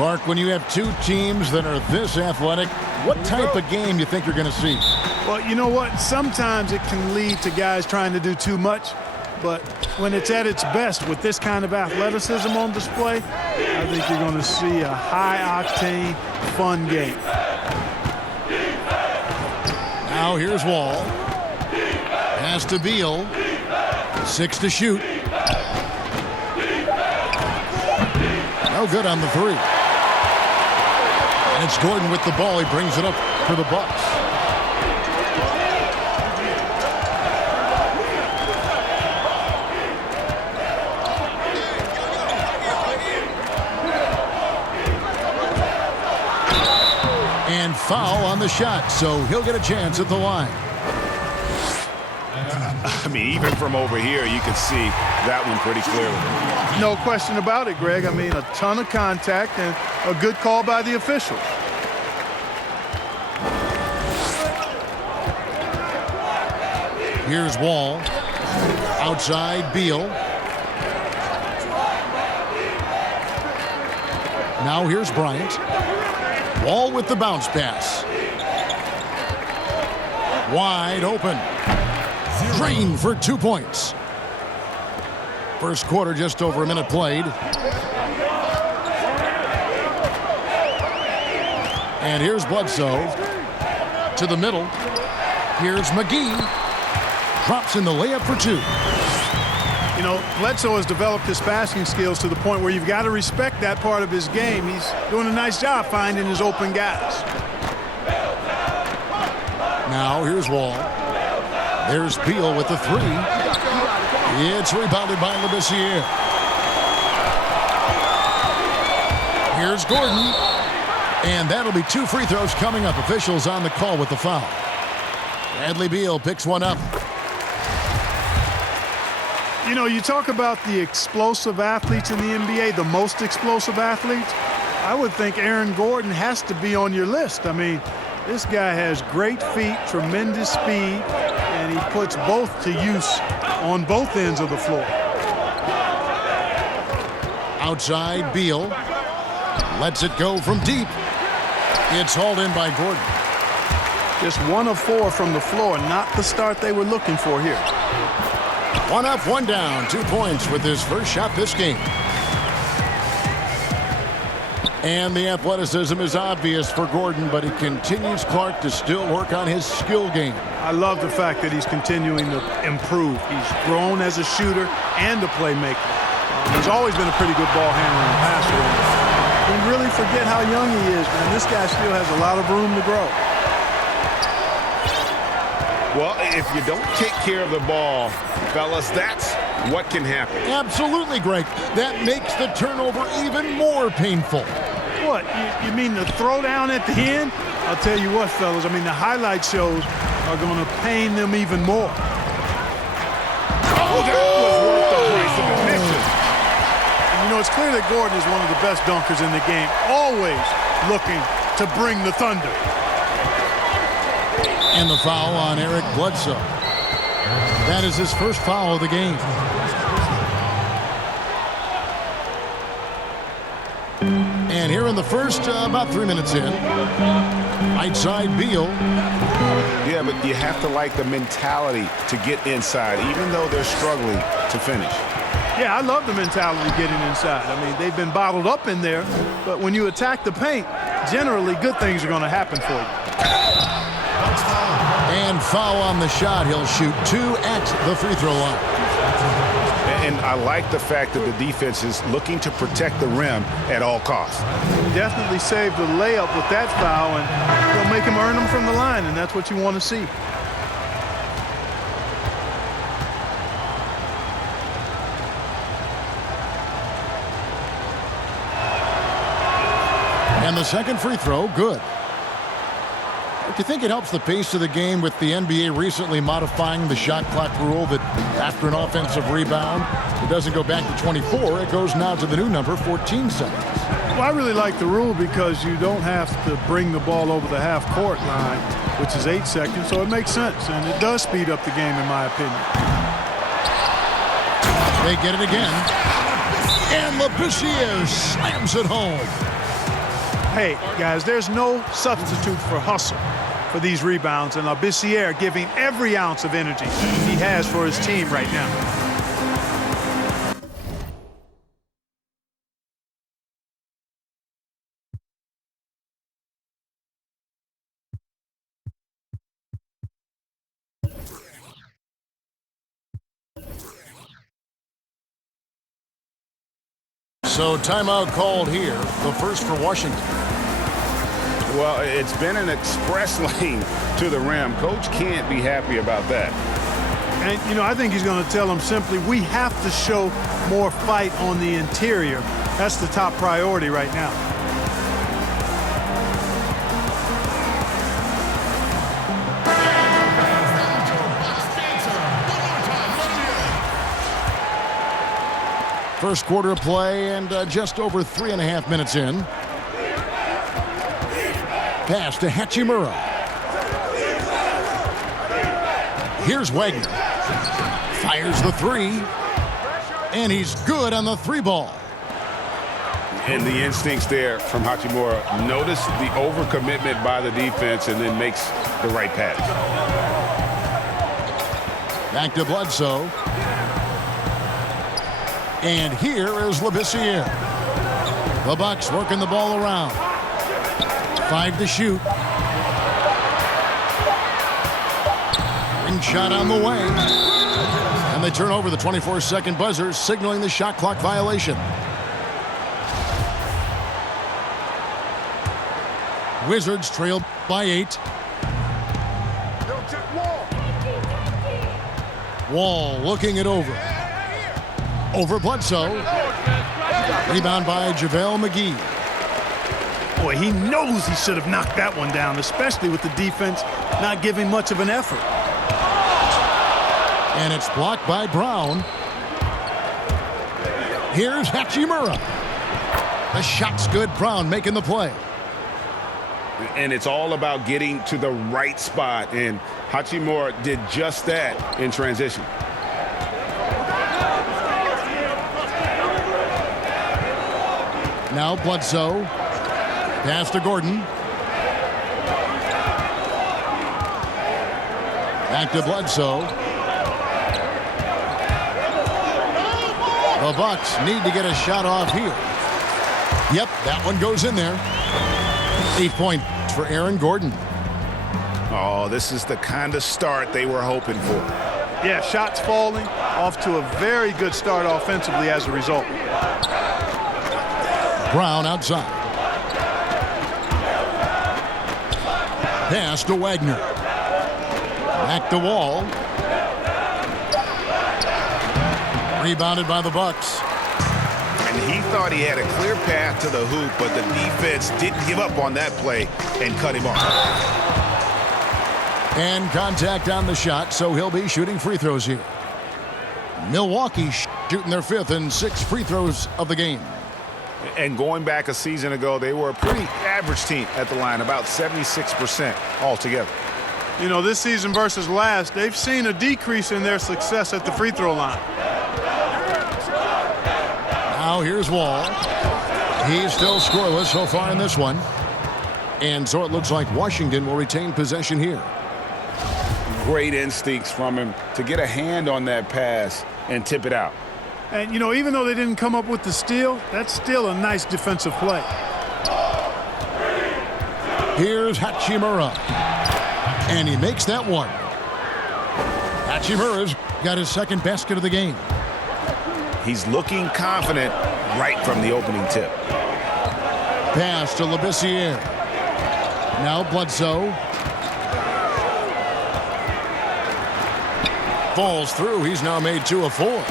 Clark, when you have two teams that are this athletic, what type of game you think you're going to see? Well, you know what? Sometimes it can lead to guys trying to do too much. But when it's at its best with this kind of athleticism on display, I think you're going to see a high-octane, fun game. Now here's Wall. Pass to Beal. 6 to shoot. No good on the three. And it's Gordon with the ball. He brings it up for the Bucks. And foul on the shot, so he'll get a chance at the line. I mean, even from over here, you can see that one pretty clearly. No question about it, Greg. I mean, a ton of contact and a good call by the officials. Here's Wall. Outside, Beal. Now here's Bryant. Wall with the bounce pass. Wide open. Drain for 2 points. First quarter, just over a minute played. And here's Bledsoe to the middle. Here's McGee. Drops in the layup for 2. You know, Bledsoe has developed his passing skills to the point where you've got to respect that part of his game. He's doing a nice job finding his open guys. Now here's Wall. There's Beal with the three. It's rebounded by Labissiere. Here's Gordon. And that'll be 2 free throws coming up. Officials on the call with the foul. Bradley Beal picks one up. You know, you talk about the explosive athletes in the NBA, the most explosive athletes. I would think Aaron Gordon has to be on your list. I mean, this guy has great feet, tremendous speed, and he puts both to use on both ends of the floor. Outside, Beal. Lets it go from deep. It's hauled in by Gordon. Just 1 of 4 from the floor, not the start they were looking for here. 1 up, 1 down. 2 points with his first shot this game. And the athleticism is obvious for Gordon, but he continues, Clark, to still work on his skill game. I love the fact that he's continuing to improve. He's grown as a shooter and a playmaker. He's always been a pretty good ball handler and passer. We really forget how young he is, man. This guy still has a lot of room to grow. Well, if you don't take care of the ball, fellas, that's what can happen. Absolutely, Greg. That makes the turnover even more painful. What, you mean the throwdown at the end? I'll tell you what, fellas, I mean, the highlight shows are going to pain them even more. Oh, that was worth the price of admission. And you know, it's clear that Gordon is one of the best dunkers in the game, always looking to bring the thunder. And the foul on Eric Bledsoe. That is his first foul of the game. And here in the first, about 3 minutes in, right side Beal. Yeah, but you have to like the mentality to get inside, even though they're struggling to finish. Yeah, I love the mentality getting inside. I mean, they've been bottled up in there, but when you attack the paint, generally good things are going to happen for you. And foul on the shot. He'll shoot 2 at the free throw line. And I like the fact that the defense is looking to protect the rim at all costs. Definitely saved the layup with that foul, and you'll make him earn them from the line, and that's what you want to see. And the second free throw, good. Do you think it helps the pace of the game with the NBA recently modifying the shot clock rule that after an offensive rebound, it doesn't go back to 24, it goes now to the new number, 14 seconds? Well, I really like the rule because you don't have to bring the ball over the half-court line, which is 8 seconds, so it makes sense, and it does speed up the game, in my opinion. They get it again, and Labissiere slams it home. Hey, guys, there's no substitute for hustle for these rebounds, and Labissiere giving every ounce of energy he has for his team right now. So timeout called here, the first for Washington. Well, it's been an express lane to the rim. Coach can't be happy about that. And, you know, I think he's going to tell them simply, we have to show more fight on the interior. That's the top priority right now. First quarter of play and just over 3.5 minutes in. Pass to Hachimura. Here's Wagner. Fires the three. And he's good on the three ball. And the instincts there from Hachimura. Notice the overcommitment by the defense and then makes the right pass. Back to Bledsoe. And here is Labissiere. The Bucks working the ball around. 5 to shoot. Ring shot on the way. And they turn over the 24-second buzzer, signaling the shot clock violation. Wizards trail by 8. Wall looking it over. Over Bledsoe. Rebound by JaVale McGee. Boy, he knows he should have knocked that one down, especially with the defense not giving much of an effort. And it's blocked by Brown. Here's Hachimura. The shot's good. Brown making the play. And it's all about getting to the right spot. And Hachimura did just that in transition. Now Bledsoe. Pass to Gordon. Back to Bledsoe. The Bucks need to get a shot off here. Yep, that one goes in there. 8 points for Aaron Gordon. Oh, this is the kind of start they were hoping for. Yeah, shots falling, off to a very good start offensively as a result. Brown outside. Pass to Wagner. Back to Wall. Rebounded by the Bucks. And he thought he had a clear path to the hoop, but the defense didn't give up on that play and cut him off. And contact on the shot, so he'll be shooting free throws here. Milwaukee shooting their 5th and 6th free throws of the game. And going back a season ago, they were a pretty average team at the line, about 76% altogether. You know, this season versus last, they've seen a decrease in their success at the free throw line. Now here's Wall. He's still scoreless so far in this one. And so it looks like Washington will retain possession here. Great instincts from him to get a hand on that pass and tip it out. And, you know, even though they didn't come up with the steal, that's still a nice defensive play. Here's Hachimura. And he makes that one. Hachimura's got his second basket of the game. He's looking confident right from the opening tip. Pass to Labissiere. Now Bledsoe. Falls through. He's now made 2 of 4.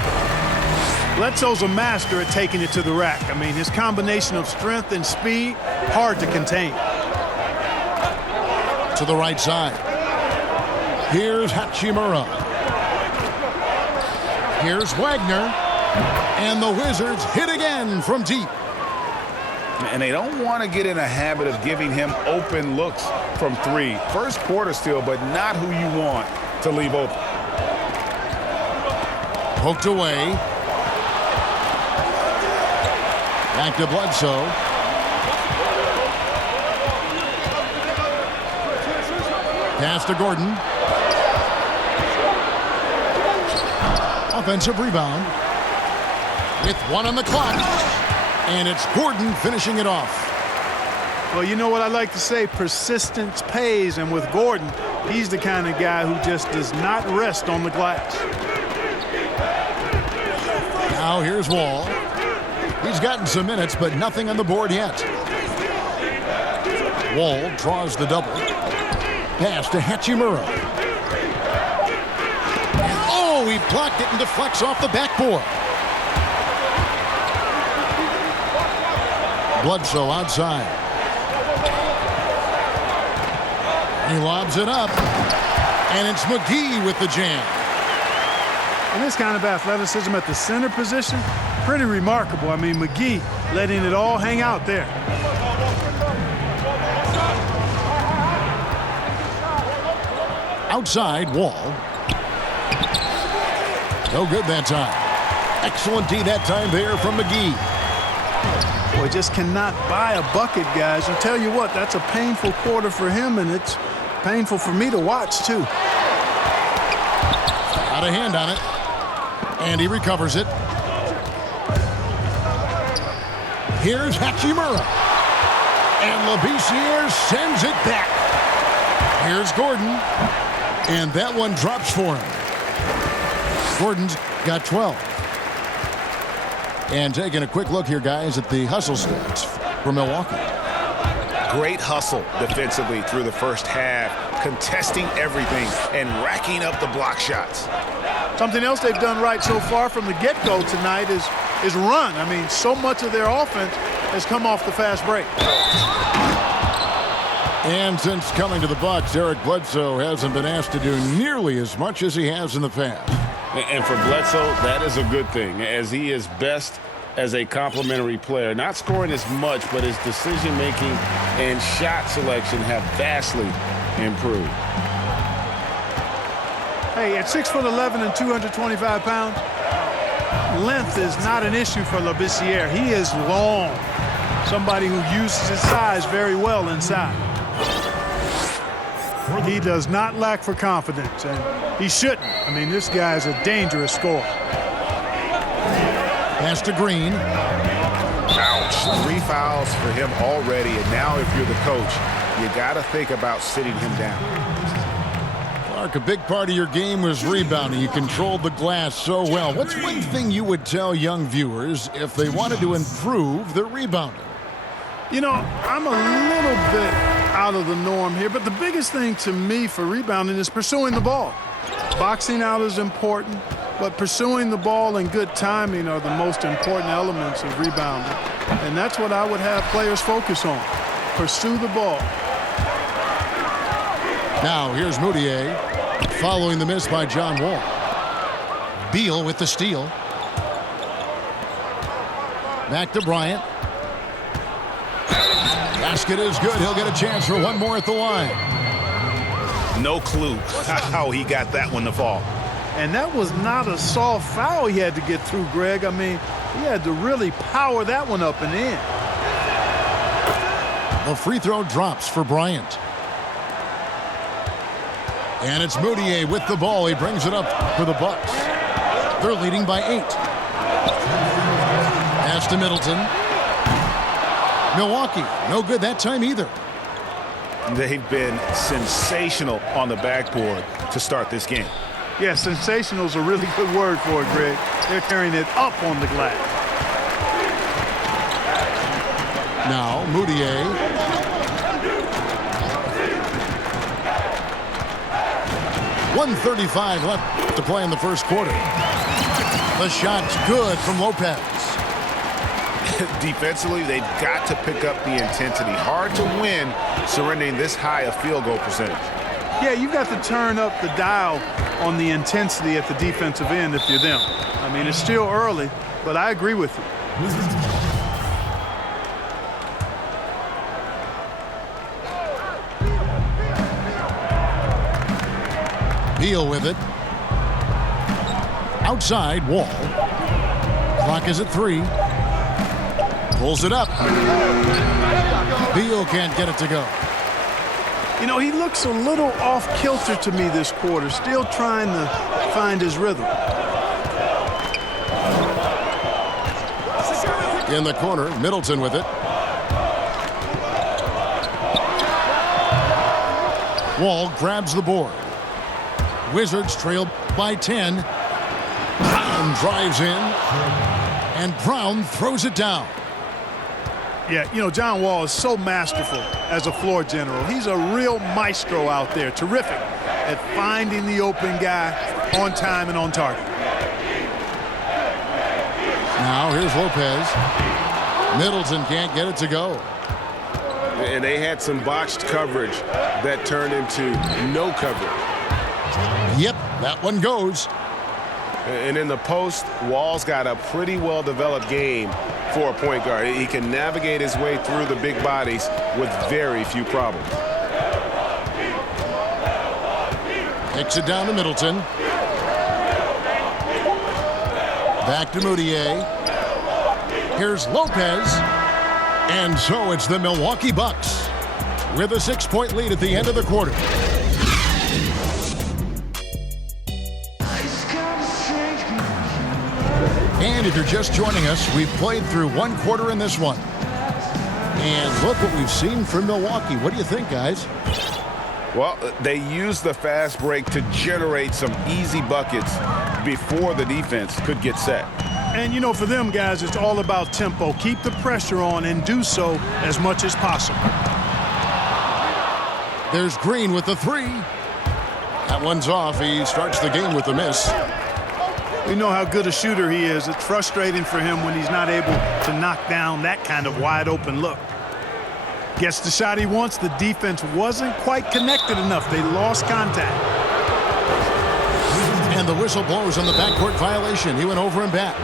Bledsoe's a master at taking it to the rack. I mean, his combination of strength and speed, hard to contain. To the right side. Here's Hachimura. Here's Wagner. And the Wizards hit again from deep. And they don't want to get in a habit of giving him open looks from 3. First quarter still, but not who you want to leave open. Poked away. Back to Bledsoe. Pass to Gordon. Offensive rebound. With 1 on the clock. And it's Gordon finishing it off. Well, you know what I like to say, persistence pays, and with Gordon, he's the kind of guy who just does not rest on the glass. Now here's Wall. He's gotten some minutes, but nothing on the board yet. Wall draws the double. Pass to Hachimura. Oh, he blocked it and deflects off the backboard. Bledsoe outside. He lobs it up. And it's McGee with the jam. And this kind of athleticism at the center position, pretty remarkable. I mean, McGee letting it all hang out there. Outside, Wall. No good that time. Excellent D that time there from McGee. Boy, just cannot buy a bucket, guys. And tell you what, that's a painful quarter for him, and it's painful for me to watch, too. Got a hand on it. And he recovers it. Here's Hachimura. And Labissiere sends it back. Here's Gordon. And that one drops for him. Gordon's got 12. And taking a quick look here, guys, at the hustle stats for Milwaukee. Great hustle defensively through the first half, contesting everything and racking up the block shots. Something else they've done right so far from the get-go tonight is run. I mean, so much of their offense has come off the fast break. And since coming to the Bucks, Eric Bledsoe hasn't been asked to do nearly as much as he has in the past. And for Bledsoe, that is a good thing, as he is best as a complementary player. Not scoring as much, but his decision-making and shot selection have vastly improved. Hey, at 6'11" and 225 pounds, length is not an issue for Labissiere. He is long. Somebody who uses his size very well inside. He does not lack for confidence, and he shouldn't. I mean, this guy is a dangerous scorer. Pass to Green. Ouch. 3 fouls for him already, and now if you're the coach, you got to think about sitting him down. Clark, a big part of your game was rebounding. You controlled the glass so well. What's one thing you would tell young viewers if they wanted to improve their rebounding? You know, I'm a little bit out of the norm here, but the biggest thing to me for rebounding is pursuing the ball. Boxing out is important, but pursuing the ball and good timing are the most important elements of rebounding. And that's what I would have players focus on. Pursue the ball. Now here's Moutier following the miss by John Wall. Beal with the steal. Back to Bryant. Basket is good. He'll get a chance for one more at the line. No clue how he got that one to fall. And that was not a soft foul he had to get through, Greg. I mean, he had to really power that one up and in. The free throw drops for Bryant. And it's Moutier with the ball. He brings it up for the Bucks. They're leading by 8. Pass to Middleton. Milwaukee, no good that time either. They've been sensational on the backboard to start this game. Yeah, sensational is a really good word for it, Greg. They're carrying it up on the glass. Now, Moutier. 1:35 left to play in the first quarter. The shot's good from Lopez. Defensively, they've got to pick up the intensity. Hard to win surrendering this high a field goal percentage. Yeah, you've got to turn up the dial on the intensity at the defensive end if you're them. I mean, it's still early, but I agree with you. Beal with it. Outside, Wall. Clock is at 3. Pulls it up. Beal can't get it to go. You know, he looks a little off kilter to me this quarter, still trying to find his rhythm. In the corner, Middleton with it. Wall grabs the board. Wizards trail by 10. Brown drives in. And Brown throws it down. Yeah, you know, John Wall is so masterful as a floor general. He's a real maestro out there, terrific at finding the open guy on time and on target. Now here's Lopez. Middleton can't get it to go. And they had some botched coverage that turned into no coverage. Yep, that one goes. And in the post, Wall's got a pretty well-developed game for a point guard. He can navigate his way through the big bodies with very few problems. Kicks it down to Middleton. Back to Moutier. Here's Lopez. And so it's the Milwaukee Bucks with a 6-point lead at the end of the quarter. And if you're just joining us, we've played through one quarter in this one. And look what we've seen from Milwaukee. What do you think, guys? Well, they used the fast break to generate some easy buckets before the defense could get set. And, you know, for them guys, it's all about tempo. Keep the pressure on and do so as much as possible. There's Green with the three. That one's off. He starts the game with a miss. We know how good a shooter he is. It's frustrating for him when he's not able to knock down that kind of wide-open look. Gets the shot he wants. The defense wasn't quite connected enough. They lost contact. And the whistle blows on the backcourt violation. He went over and back.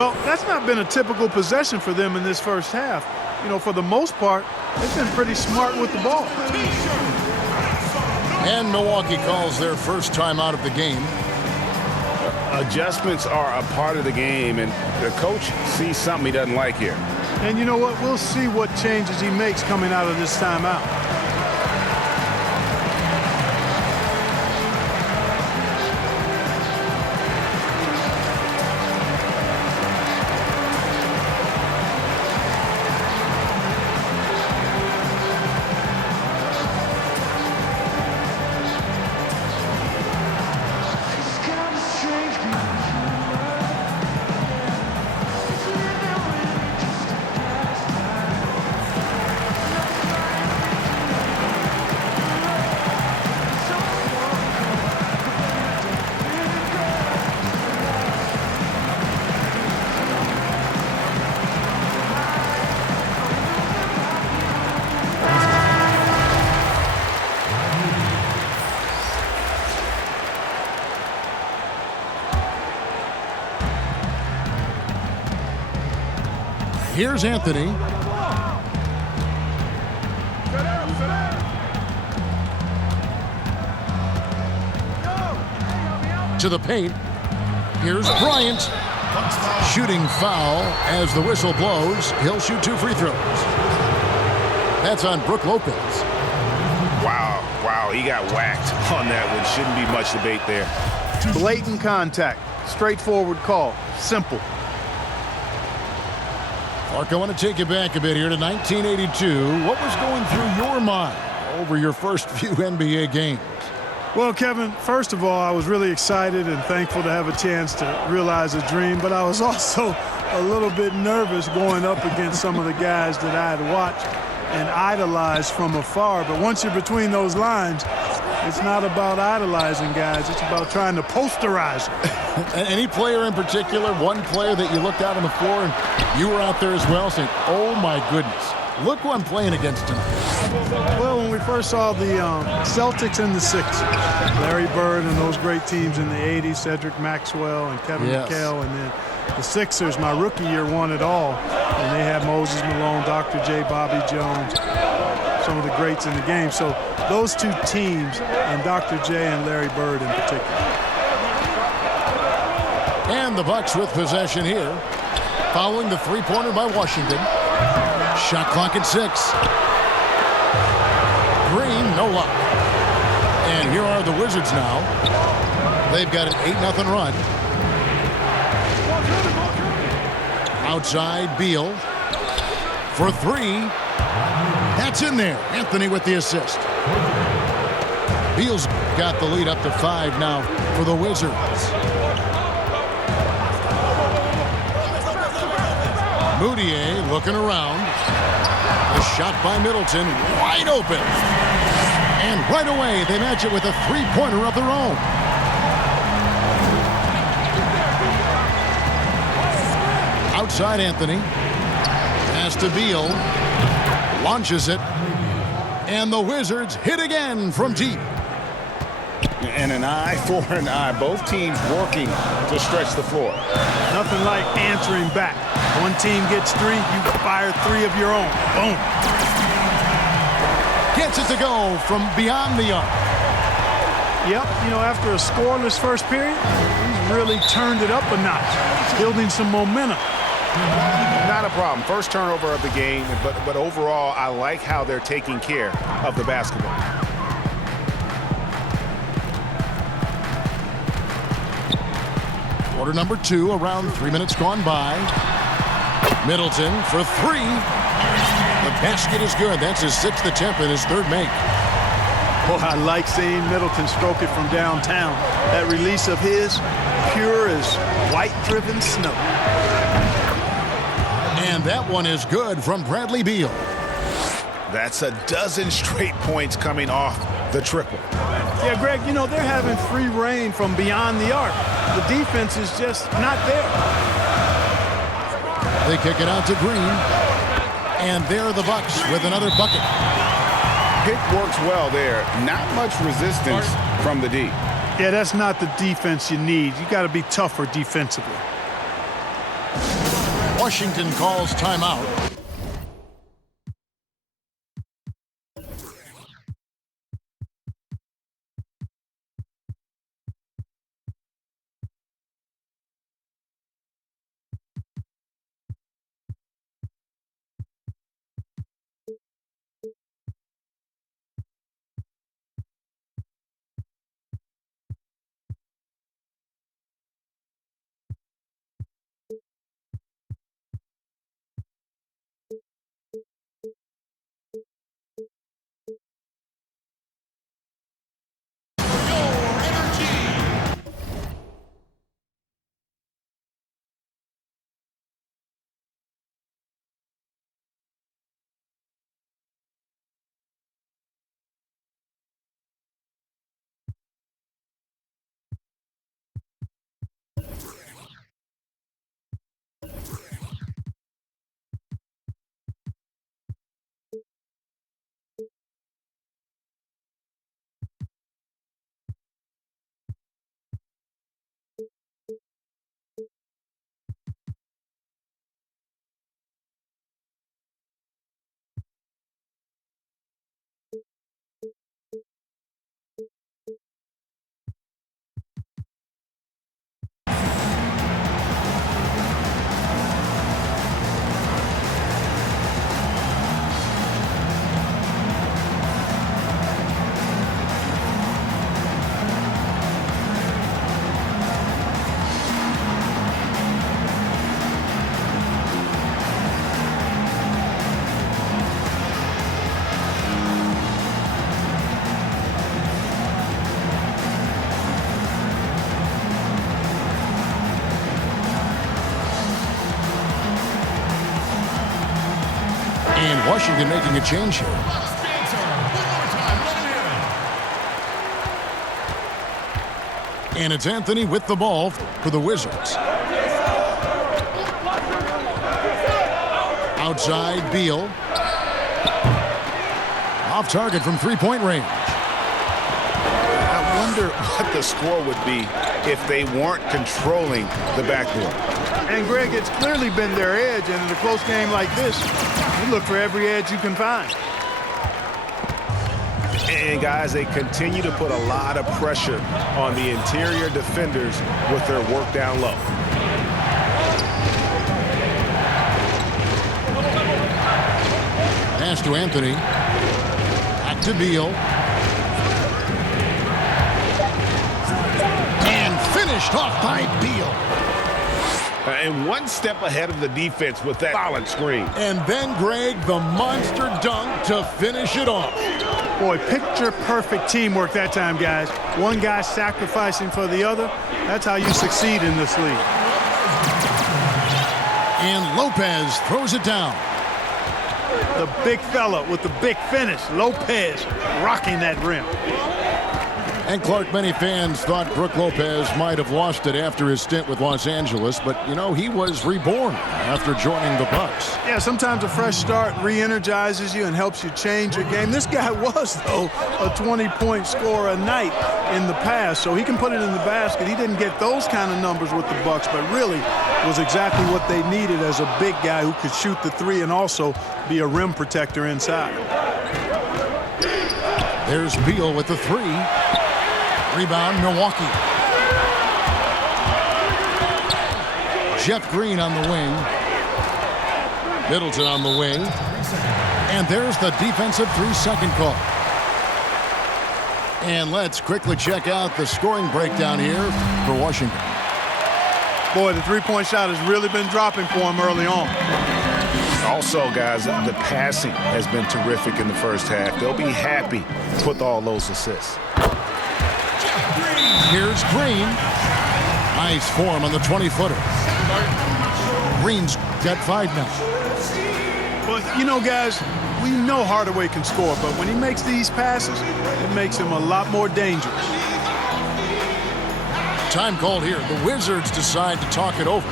Well, that's not been a typical possession for them in this first half. You know, for the most part, they've been pretty smart with the ball. And Milwaukee calls their first time out of the game. Adjustments are a part of the game, and the coach sees something he doesn't like here. And you know what? We'll see what changes he makes coming out of this timeout. Here's Anthony. To the paint. Here's Bryant. Shooting foul as the whistle blows. He'll shoot 2 free throws. That's on Brook Lopez. Wow, he got whacked on that one. Shouldn't be much debate there. Blatant contact. Straightforward call. Simple. Mark, I want to take you back a bit here to 1982. What was going through your mind over your first few NBA games? Well, Kevin, first of all, I was really excited and thankful to have a chance to realize a dream, but I was also a little bit nervous going up against some of the guys that I had watched and idolized from afar. But once you're between those lines, it's not about idolizing guys. It's about trying to posterize them. Any player in particular, one player that you looked out on the floor and you were out there as well saying, oh my goodness, look who I'm playing against tonight? Well, when we first saw the Celtics and the Sixers, Larry Bird and those great teams in the 80s, Cedric Maxwell and Kevin McHale, and then the Sixers, my rookie year, won it all. And they had Moses Malone, Dr. J, Bobby Jones, some of the greats in the game. So those two teams, and Dr. J and Larry Bird in particular. And the Bucks with possession here, following the three-pointer by Washington. Shot clock at 6. Green, no luck. And here are the Wizards now. They've got an 8-0 run. Outside, Beal for 3. That's in there. Anthony with the assist. Beal's got the lead up to 5 now for the Wizards. Moutier looking around. A shot by Middleton, wide open. And right away, they match it with a three-pointer of their own. Outside Anthony. Pass to Beal. Launches it. And the Wizards hit again from deep. And an eye for an eye. Both teams working to stretch the floor. Nothing like answering back. One team gets 3, you fire 3 of your own. Boom. Gets it to go from beyond the arc. Yep, you know, after a scoreless first period, he's really turned it up a notch, building some momentum. Not a problem. First turnover of the game, but overall, I like how they're taking care of the basketball. Quarter number 2, around 3 minutes gone by. Middleton for 3. The basket is good. That's his 6th attempt and his 3rd make. Boy, I like seeing Middleton stroke it from downtown. That release of his, pure as white-driven snow. And that one is good from Bradley Beal. That's a dozen straight points coming off the triple. Yeah, Greg, you know, they're having free reign from beyond the arc. The defense is just not there. They kick it out to Green. And there are the Bucks with another bucket. Pick works well there. Not much resistance from the D. Yeah, that's not the defense you need. You got to be tougher defensively. Washington calls timeout. Washington making a change here. And it's Anthony with the ball for the Wizards. Outside, Beal. Off target from three-point range. I wonder what the score would be if they weren't controlling the backboard. And, Greg, it's clearly been their edge, and in a close game like this, you look for every edge you can find. And, guys, they continue to put a lot of pressure on the interior defenders with their work down low. Pass to Anthony. Back to Beal. And finished off by Beal. And one step ahead of the defense with that solid screen. And then, Greg, the monster dunk to finish it off. Boy, picture-perfect teamwork that time, guys. One guy sacrificing for the other. That's how you succeed in this league. And Lopez throws it down. The big fella with the big finish. Lopez rocking that rim. And Clark, many fans thought Brook Lopez might have lost it after his stint with Los Angeles, but, you know, he was reborn after joining the Bucks. Yeah, sometimes a fresh start re-energizes you and helps you change your game. This guy was, though, a 20-point scorer a night in the past, so he can put it in the basket. He didn't get those kind of numbers with the Bucks, but really was exactly what they needed as a big guy who could shoot the three and also be a rim protector inside. There's Beal with the three. Rebound, Milwaukee. Jeff Green on the wing. Middleton on the wing. And there's the defensive 3-second call. And let's quickly check out the scoring breakdown here for Washington. Boy, the three-point shot has really been dropping for him early on. Also, guys, the passing has been terrific in the first half. They'll be happy with all those assists. Here's Green. Nice form on the 20-footer. Green's got 5 now. But, you know, guys, we know Hardaway can score, but when he makes these passes, it makes him a lot more dangerous. Time called here. The Wizards decide to talk it over.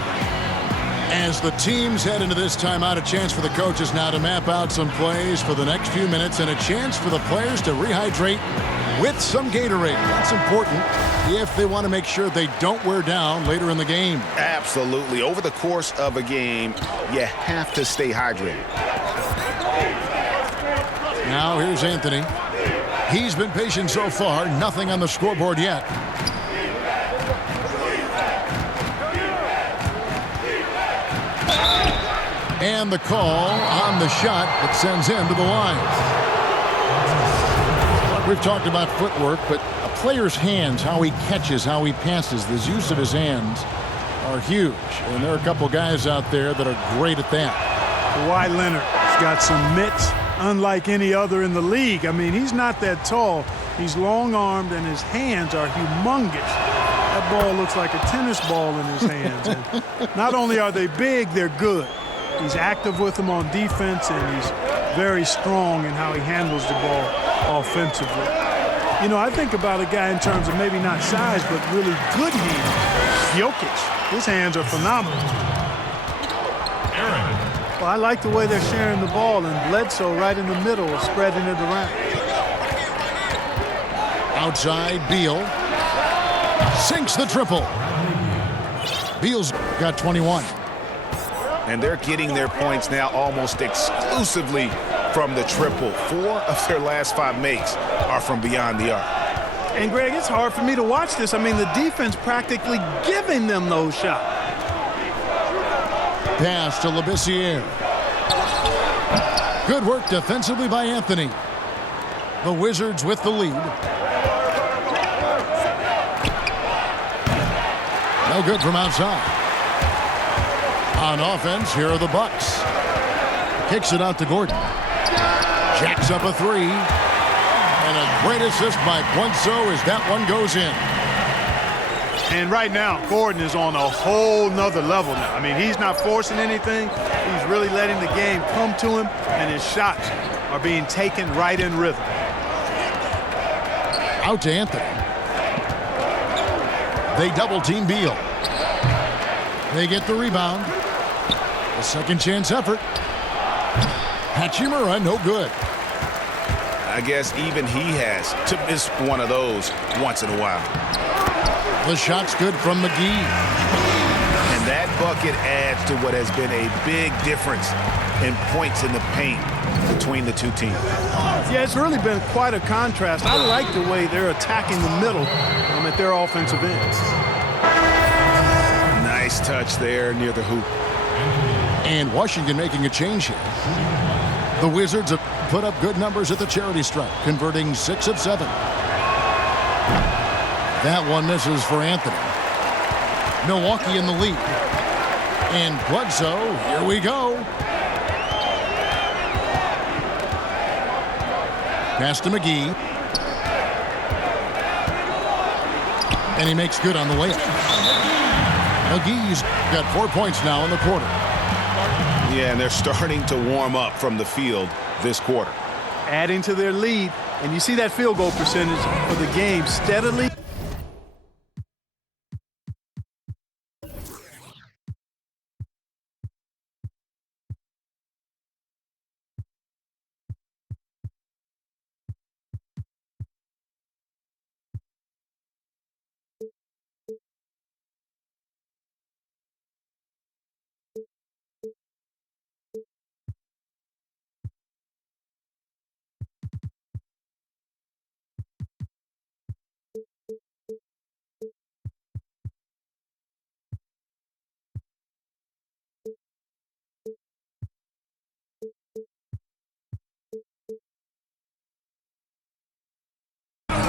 As the teams head into this timeout, a chance for the coaches now to map out some plays for the next few minutes and a chance for the players to rehydrate with some Gatorade. That's important if they want to make sure they don't wear down later in the game. Absolutely. Over the course of a game, you have to stay hydrated. Now here's Anthony. He's been patient so far. Nothing on the scoreboard yet. And the call on the shot that sends him to the line. We've talked about footwork, but a player's hands, how he catches, how he passes, the use of his hands are huge. And there are a couple guys out there that are great at that. Kawhi Leonard's got some mitts unlike any other in the league. I mean, he's not that tall. He's long-armed, and his hands are humongous. That ball looks like a tennis ball in his hands. And not only are they big, they're good. He's active with them on defense, and he's very strong in how he handles the ball offensively. You know, I think about a guy in terms of maybe not size, but really good hands. Jokic, his hands are phenomenal. Well, I like the way they're sharing the ball, and Bledsoe right in the middle, spreading it around. Outside, Beal sinks the triple. Beal's got 21. And they're getting their points now almost exclusively from the triple. 4 of their last 5 makes are from beyond the arc. And, Greg, it's hard for me to watch this. I mean, the defense practically giving them those shots. Pass to Labissiere. Good work defensively by Anthony. The Wizards with the lead. No good from outside. On offense, here are the Bucks. Kicks it out to Gordon. Jacks up a 3. And a great assist by Bledsoe as that one goes in. And right now, Gordon is on a whole nother level now. I mean, he's not forcing anything. He's really letting the game come to him, and his shots are being taken right in rhythm. Out to Anthony. They double team Beal. They get the rebound. A second chance effort. Hachimura, no good. I guess even he has to miss one of those once in a while. The shot's good from McGee. And that bucket adds to what has been a big difference in points in the paint between the two teams. Yeah, it's really been quite a contrast. I like the way they're attacking the middle at their offensive end. Nice touch there near the hoop. And Washington making a change here. The Wizards have put up good numbers at the charity stripe, converting 6 of 7. That one misses for Anthony. Milwaukee in the lead. And Bledsoe, here we go. Pass to McGee. And he makes good on the way. McGee's got 4 points now in the quarter. Yeah, and they're starting to warm up from the field this quarter. Adding to their lead, and you see that field goal percentage for the game steadily.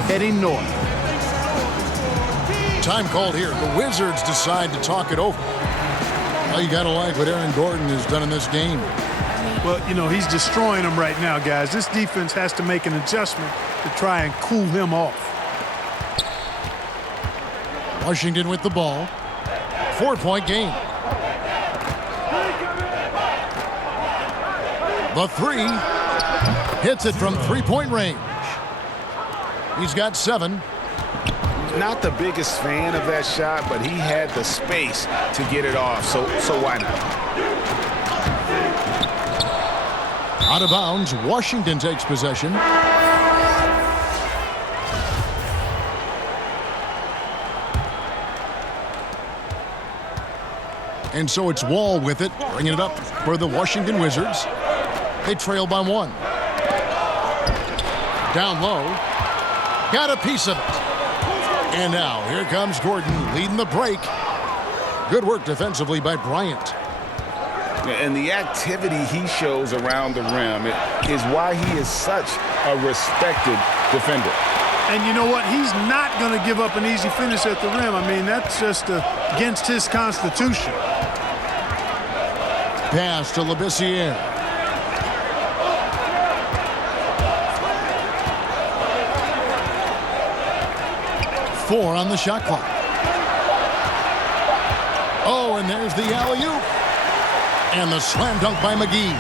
Heading north. Time called here. The Wizards decide to talk it over. Well, you got to like what Aaron Gordon has done in this game. Well, you know, he's destroying them right now, guys. This defense has to make an adjustment to try and cool him off. Washington with the ball. 4-point game. The three. Hits it from 3-point range. He's got 7. Not the biggest fan of that shot, but he had the space to get it off, so why not? Out of bounds, Washington takes possession. And so it's Wall with it, bringing it up for the Washington Wizards. They trail by 1. Down low. Got a piece of it. And now, here comes Gordon leading the break. Good work defensively by Bryant. And the activity he shows around the rim is why he is such a respected defender. And you know what? He's not going to give up an easy finish at the rim. I mean, that's just against his constitution. Pass to Labissiere. Four on the shot clock. Oh, and there's the alley-oop. And the slam dunk by McGee.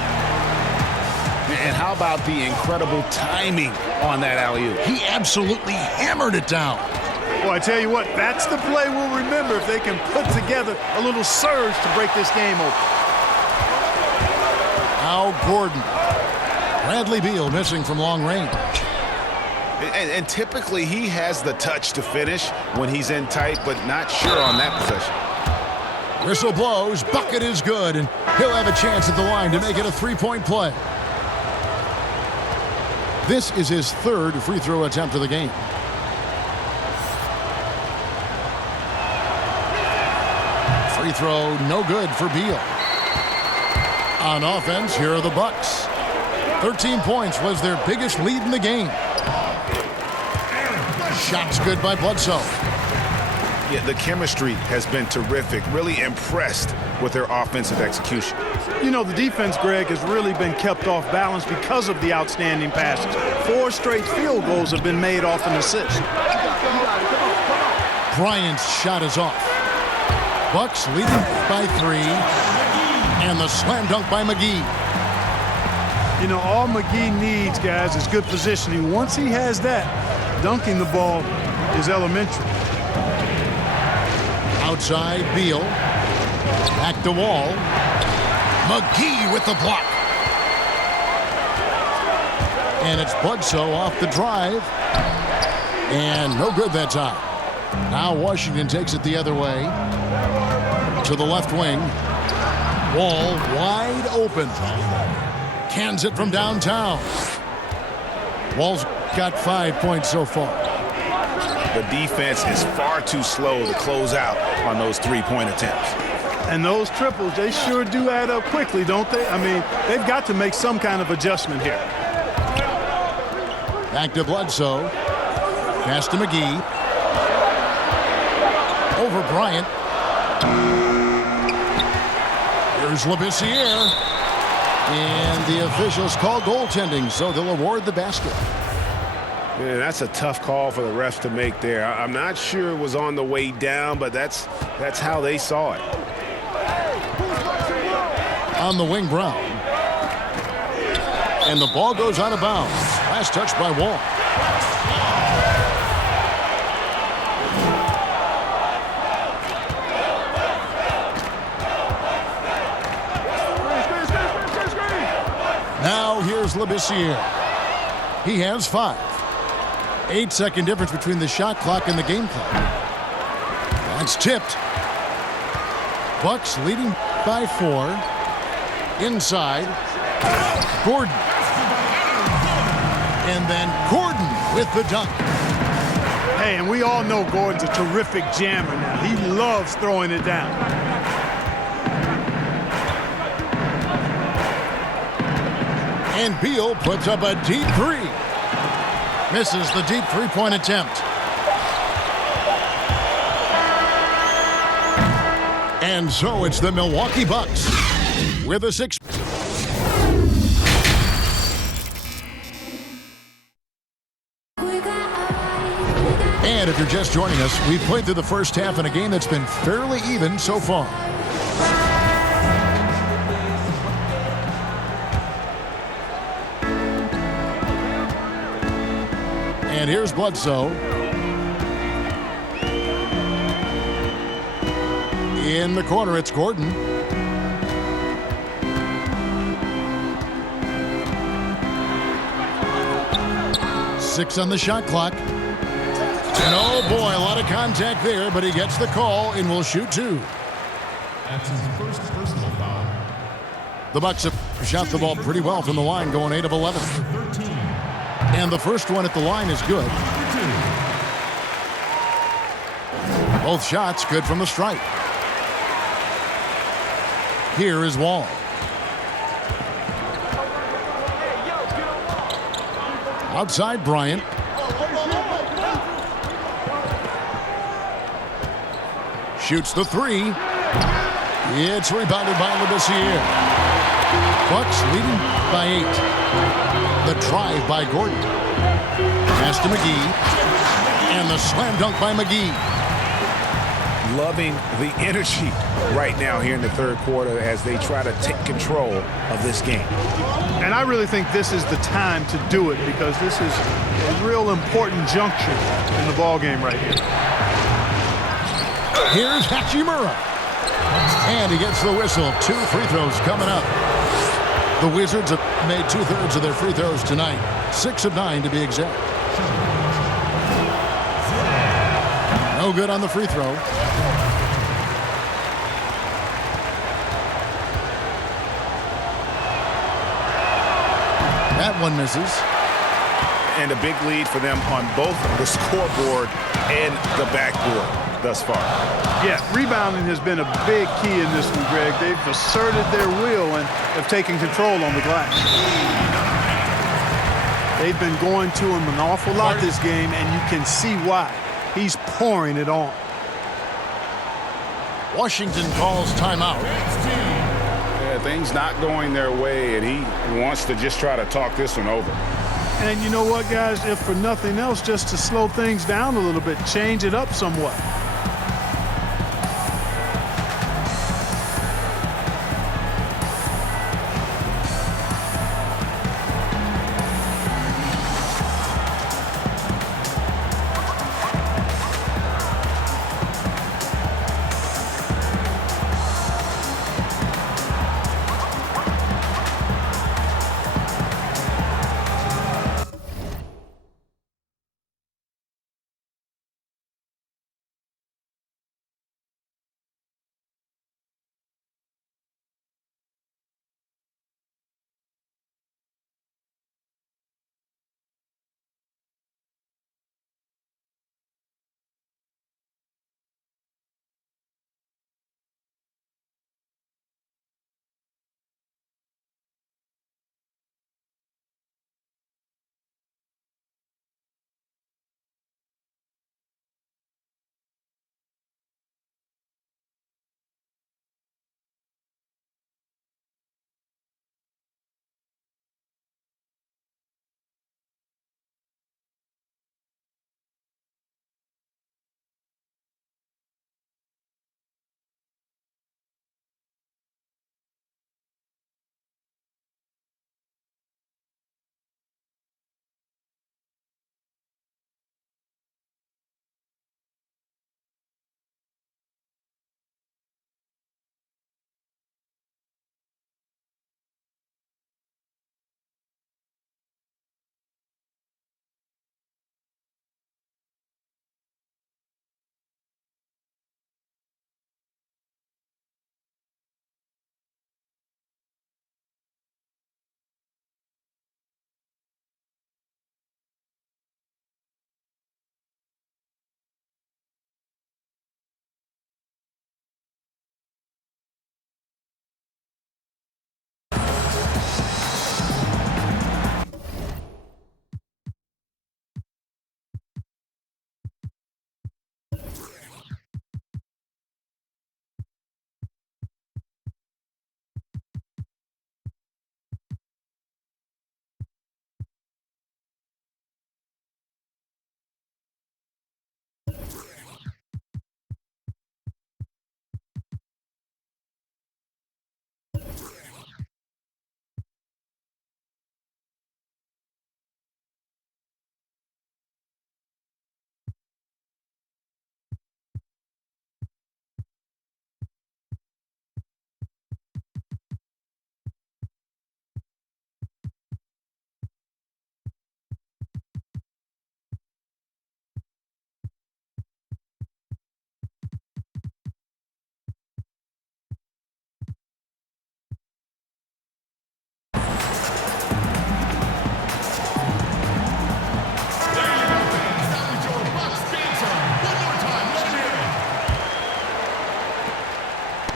And how about the incredible timing on that alley-oop? He absolutely hammered it down. Well, I tell you what, that's the play we'll remember if they can put together a little surge to break this game open. Now Gordon. Bradley Beal missing from long range. And typically he has the touch to finish when he's in tight, but not sure on that possession. Whistle blows, bucket is good, and he'll have a chance at the line to make it a 3-point play. This is his 3rd free throw attempt of the game. Free throw, no good for Beal. On offense, here are the Bucks. 13 points was their biggest lead in the game. Shots good by Bledsoe. Yeah, the chemistry has been terrific. Really impressed with their offensive execution. You know, the defense, Greg, has really been kept off balance because of the outstanding passes. 4 straight field goals have been made off an assist. Bryant's shot is off. Bucks leading by 3. And the slam dunk by McGee. You know, all McGee needs, guys, is good positioning. Once he has that, dunking the ball is elementary. Outside, Beal. Back to Wall. McGee with the block. And it's Bledsoe off the drive. And no good that time. Now Washington takes it the other way. To the left wing. Wall wide open. Cans it from downtown. Wall's got 5 points so far. The defense is far too slow to close out on those three-point attempts. And those triples, they sure do add up quickly, don't they? I mean, they've got to make some kind of adjustment here. Back to Bledsoe. Pass to McGee. Over Bryant. Here's Labissiere. And the officials call goaltending, so they'll award the basket. Yeah, that's a tough call for the refs to make there. I'm not sure it was on the way down, but that's how they saw it. On the wing, Brown. And the ball goes out of bounds. Last touch by Wall. Now here's Labissiere. He has 5. 8-second difference between the shot clock and the game clock. That's tipped. Bucks leading by 4. Inside. Gordon. And then Gordon with the dunk. Hey, and we all know Gordon's a terrific jammer now. He loves throwing it down. And Beal puts up a deep 3. Misses the deep three-point attempt. And so it's the Milwaukee Bucks with a 6. And if you're just joining us, we've played through the first half in a game that's been fairly even so far. And here's Bledsoe. In the corner, it's Gordon. Six on the shot clock. And oh boy, a lot of contact there, but he gets the call and will shoot 2. That's his first personal foul. The Bucks have shot the ball pretty well from the line, going 8 of 11. And the first one at the line is good. Both shots good from the stripe. Here is Wall. Outside Bryant. Shoots the 3. It's rebounded by Labissiere. Bucks leading by 8. The drive by Gordon. Pass to McGee. And the slam dunk by McGee. Loving the energy right now here in the third quarter as they try to take control of this game. And I really think this is the time to do it because this is a real important juncture in the ball game right here. Here's Hachimura. And he gets the whistle. 2 free throws coming up. The Wizards have made 2/3 of their free throws tonight. 6 of 9 to be exact. No good on the free throw. That one misses. And a big lead for them on both the scoreboard and the backboard thus far. Yeah, rebounding has been a big key in this one, Greg. They've asserted their will and have taken control on the glass. They've been going to him an awful lot this game, and you can see why. He's pouring it on. Washington calls timeout. Yeah, things not going their way, and he wants to just try to talk this one over. And you know what, guys? If for nothing else, just to slow things down a little bit, change it up somewhat.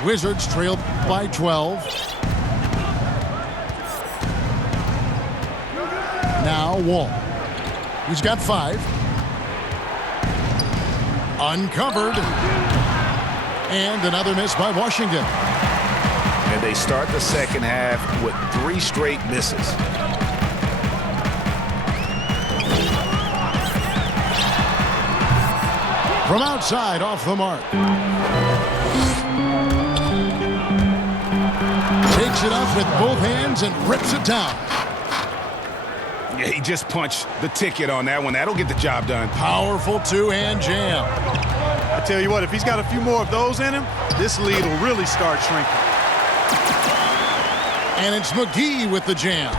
Wizards trail by 12. Now Wall. He's got 5. Uncovered. And another miss by Washington. And they start the second half with 3 straight misses. From outside, off the mark. Takes it up with both hands and rips it down. Yeah, he just punched the ticket on that one. That'll get the job done. Powerful two-hand jam. I tell you what, if he's got a few more of those in him, this lead will really start shrinking. And it's McGee with the jam.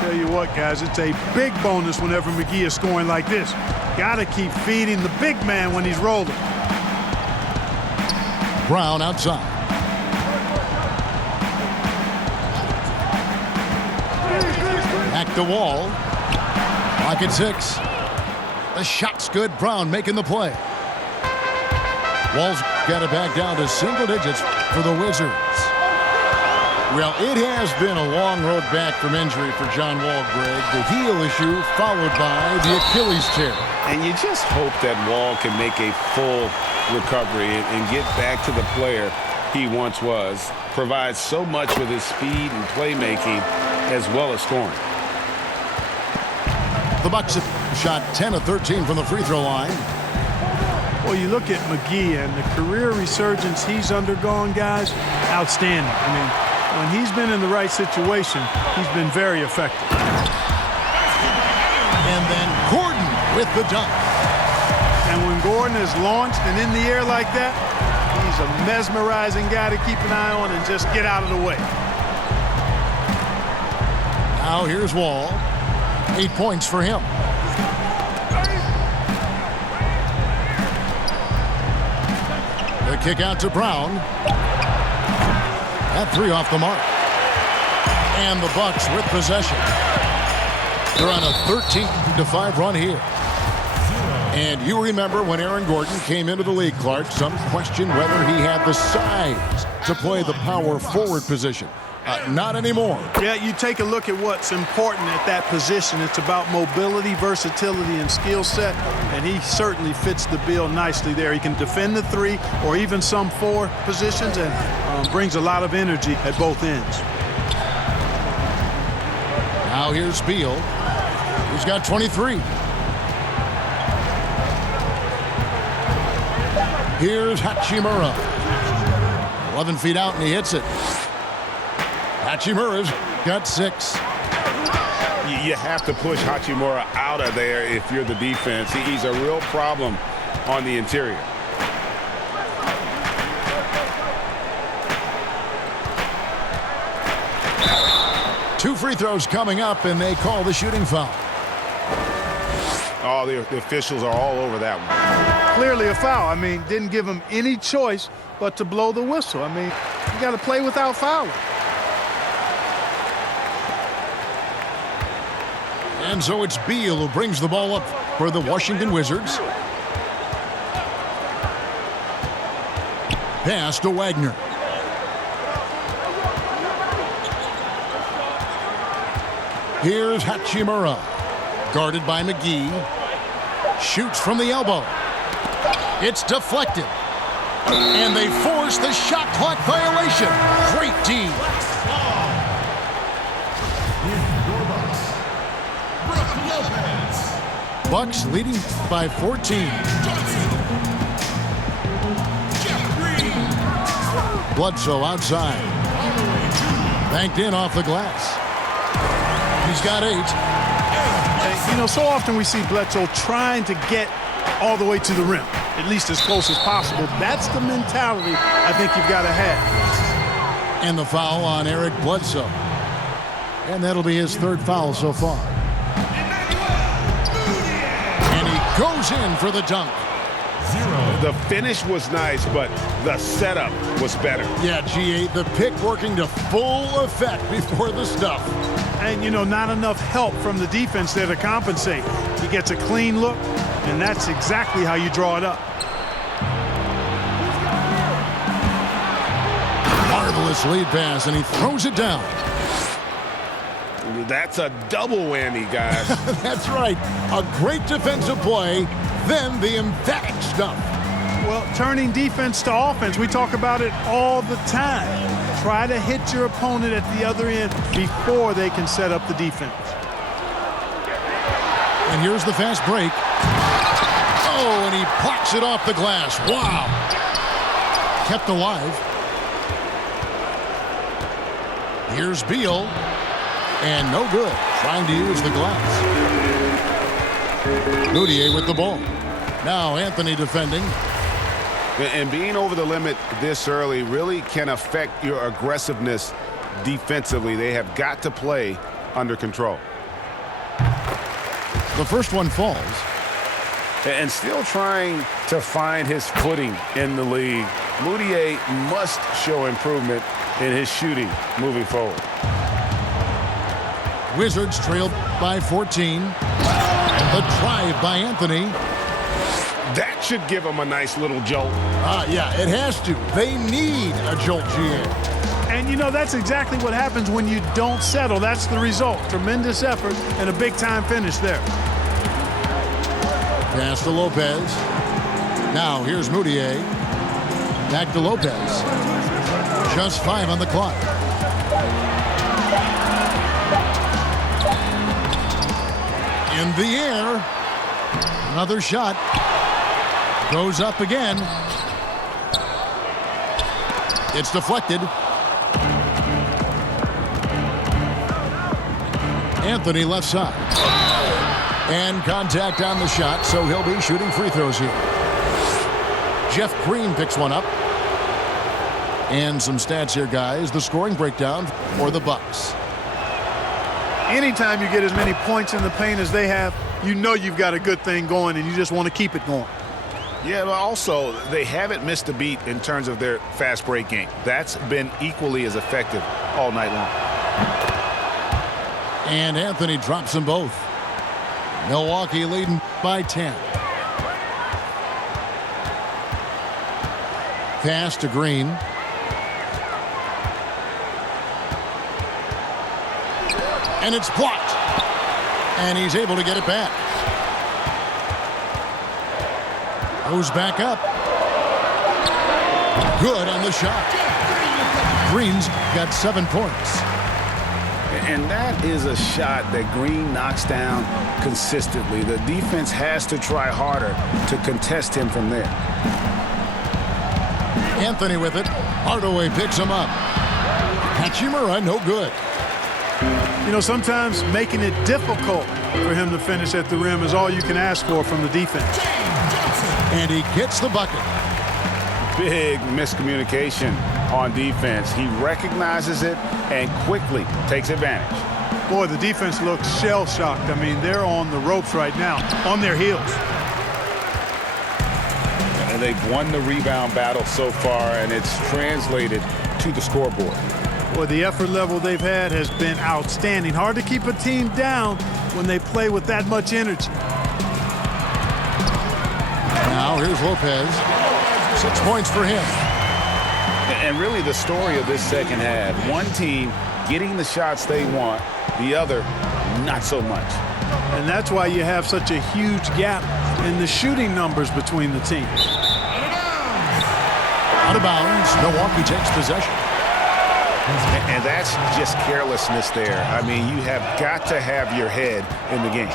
Tell you what, guys, it's a big bonus whenever McGee is scoring like this. Got to keep feeding the big man when he's rolling. Brown outside. Back to Wall. Lock at 6. The shot's good. Brown making the play. Wall's got it back down to single digits for the Wizards. Well, it has been a long road back from injury for John Wall, Greg. The heel issue followed by the Achilles tear. And you just hope that Wall can make a full recovery and get back to the player he once was. Provides so much with his speed and playmaking as well as scoring. The Bucks have shot 10 of 13 from the free throw line. Well, you look at McGee and the career resurgence he's undergone, guys, outstanding. I mean, when he's been in the right situation, he's been very effective. And then Gordon with the dunk. And when Gordon is launched and in the air like that, he's a mesmerizing guy to keep an eye on and just get out of the way. Now here's Wall. 8 points for him. The kick out to Brown. That 3 off the mark. And the Bucks with possession. They're on a 13-5 run here. And you remember when Aaron Gordon came into the league, Clark, some questioned whether he had the size to play the power forward position. Not anymore. Yeah, you take a look at what's important at that position. It's about mobility, versatility, and skill set, and he certainly fits the bill nicely there. He can defend the 3 or even some 4 positions and brings a lot of energy at both ends. Now here's Beal. He's got 23. Here's Hachimura. 11 feet out, and he hits it. Hachimura's got 6. You have to push Hachimura out of there if you're the defense. He's a real problem on the interior. Two free throws coming up, and they call the shooting foul. Oh, the officials are all over that one. Clearly a foul. I mean, didn't give him any choice but to blow the whistle. I mean, you got to play without fouling. And so it's Beal who brings the ball up for the Washington Wizards. Pass to Wagner. Here's Hachimura. Guarded by McGee. Shoots from the elbow. It's deflected. And they force the shot clock violation. Great D. Bucks leading by 14. Bledsoe outside. Banked in off the glass. He's got 8. And, you know, so often we see Bledsoe trying to get all the way to the rim, at least as close as possible. That's the mentality I think you've got to have. And the foul on Eric Bledsoe. And that'll be his 3rd foul so far. And he goes in for the dunk. The finish was nice, but the setup was better. Yeah, G8, the pick working to full effect before the stuff. And, you know, not enough help from the defense there to compensate. He gets a clean look, and that's exactly how you draw it up. Careless lead pass, and he throws it down. That's a double whammy, guys. That's right. A great defensive play, then the emphatic stuff. Well, turning defense to offense, we talk about it all the time. Try to hit your opponent at the other end before they can set up the defense. And here's the fast break. Oh, and he plucks it off the glass. Wow. Kept alive. Here's Beal. And no good. Trying to use the glass. Moutier with the ball. Now Anthony defending. And being over the limit this early really can affect your aggressiveness defensively. They have got to play under control. The first one falls. And still trying to find his footing in the league. Moutier must show improvement in his shooting moving forward. Wizards trailed by 14. And the drive by Anthony. That should give him a nice little jolt. Yeah, it has to. They need a jolt, GA. And, you know, that's exactly what happens when you don't settle. That's the result. Tremendous effort and a big-time finish there. Pass to Lopez. Now here's Moutier. Back to Lopez. Just 5 on the clock. In the air. Another shot. Goes up again. It's deflected. Anthony left side. And contact on the shot, so he'll be shooting free throws here. Jeff Green picks one up. And some stats here, guys. The scoring breakdown for the Bucks. Anytime you get as many points in the paint as they have, you know you've got a good thing going, and you just want to keep it going. Yeah, but also they haven't missed a beat in terms of their fast break game. That's been equally as effective all night long. And Anthony drops them both. Milwaukee leading by 10. Pass to Green. And it's blocked. And he's able to get it back. Goes back up. Good on the shot. Green's got 7 points. And that is a shot that Green knocks down consistently. The defense has to try harder to contest him from there. Anthony with it. Hardaway picks him up. Hachimura, no good. You know, sometimes making it difficult for him to finish at the rim is all you can ask for from the defense. And he gets the bucket. Big miscommunication on defense. He recognizes it and quickly takes advantage. Boy, the defense looks shell-shocked. I mean, they're on the ropes right now, on their heels. And they've won the rebound battle so far, and it's translated to the scoreboard. Boy, the effort level they've had has been outstanding. Hard to keep a team down when they play with that much energy. Now here's Lopez. 6 points for him. And really the story of this second half, one team getting the shots they want, the other not so much. And that's why you have such a huge gap in the shooting numbers between the teams. Out of bounds, Milwaukee takes possession. And that's just carelessness there. I mean, you have got to have your head in the game.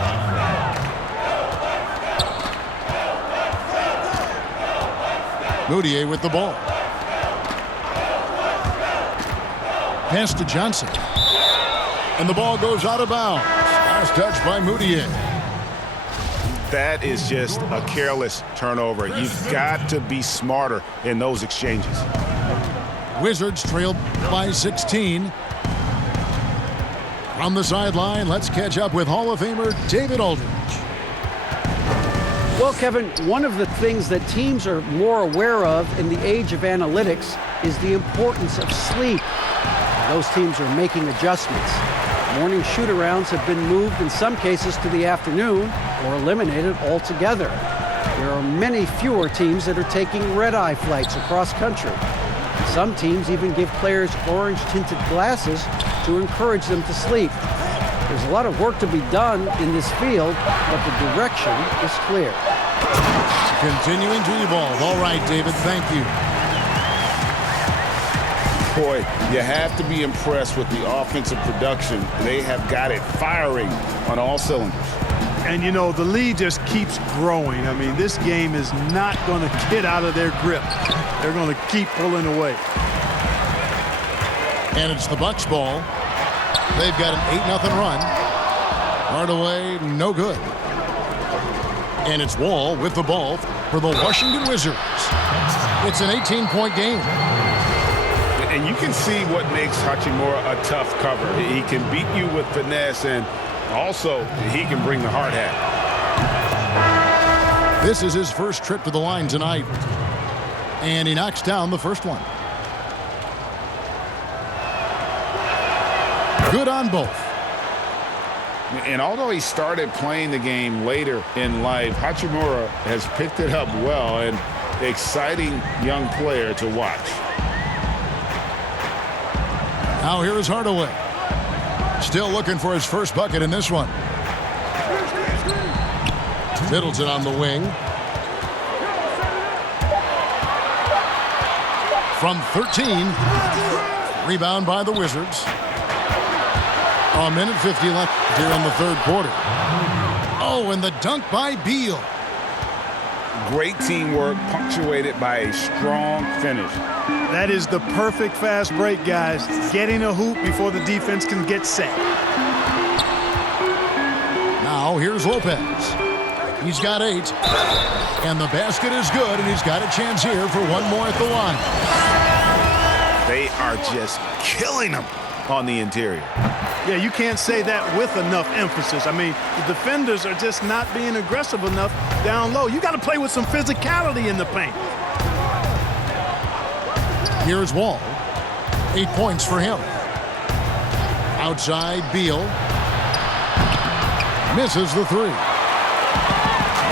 Moutier with the ball. Pass to Johnson. And the ball goes out of bounds. Last touch by Moutier. That is just a careless turnover. You've got to be smarter in those exchanges. Wizards trailed by 16. From the sideline, let's catch up with Hall of Famer David Aldridge. Well, Kevin, one of the things that teams are more aware of in the age of analytics is the importance of sleep. Those teams are making adjustments. Morning shoot-arounds have been moved in some cases to the afternoon or eliminated altogether. There are many fewer teams that are taking red-eye flights across country. Some teams even give players orange-tinted glasses to encourage them to sleep. There's a lot of work to be done in this field, but the direction is clear. Continuing to evolve. All right, David, thank you. Boy, you have to be impressed with the offensive production. They have got it firing on all cylinders. And, you know, the lead just keeps growing. I mean, this game is not going to get out of their grip. They're going to keep pulling away. And it's the Bucks ball. They've got an 8-0 run. Hardaway, no good. And it's Wall with the ball for the Washington Wizards. It's an 18-point game. And you can see what makes Hachimura a tough cover. He can beat you with finesse, and also he can bring the hard hat. This is his first trip to the line tonight. And he knocks down the first one. Good on both. And although he started playing the game later in life, Hachimura has picked it up well, and exciting young player to watch. Now here is Hardaway. Still looking for his first bucket in this one. Middleton on the wing. From 13. Rebound by the Wizards. A minute 50 left here in the third quarter. Oh, and the dunk by Beal. Great teamwork punctuated by a strong finish. That is the perfect fast break, guys. Getting a hoop before the defense can get set. Now here's Lopez. He's got 8. And the basket is good, and he's got a chance here for one more at the line. They are just killing them on the interior. Yeah, you can't say that with enough emphasis. I mean, the defenders are just not being aggressive enough down low. You got to play with some physicality in the paint. Here's Wall. 8 points for him. Outside, Beal. Misses the 3.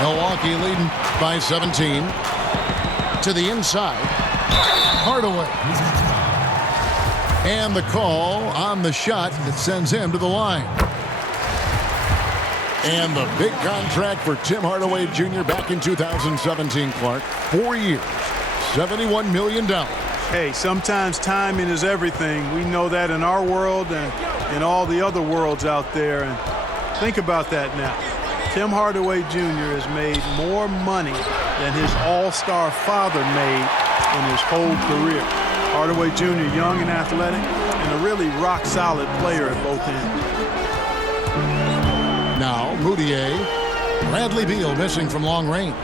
Milwaukee leading by 17. To the inside. Hardaway. And the call on the shot that sends him to the line. And the big contract for Tim Hardaway Jr. back in 2017, Clark. 4 years, $71 million. Hey, sometimes timing is everything. We know that in our world and in all the other worlds out there. And think about that now. Tim Hardaway Jr. has made more money than his all-star father made in his whole career. Hardaway Jr., young and athletic, and a really rock-solid player at both ends. Now, Moutier. Bradley Beal missing from long range.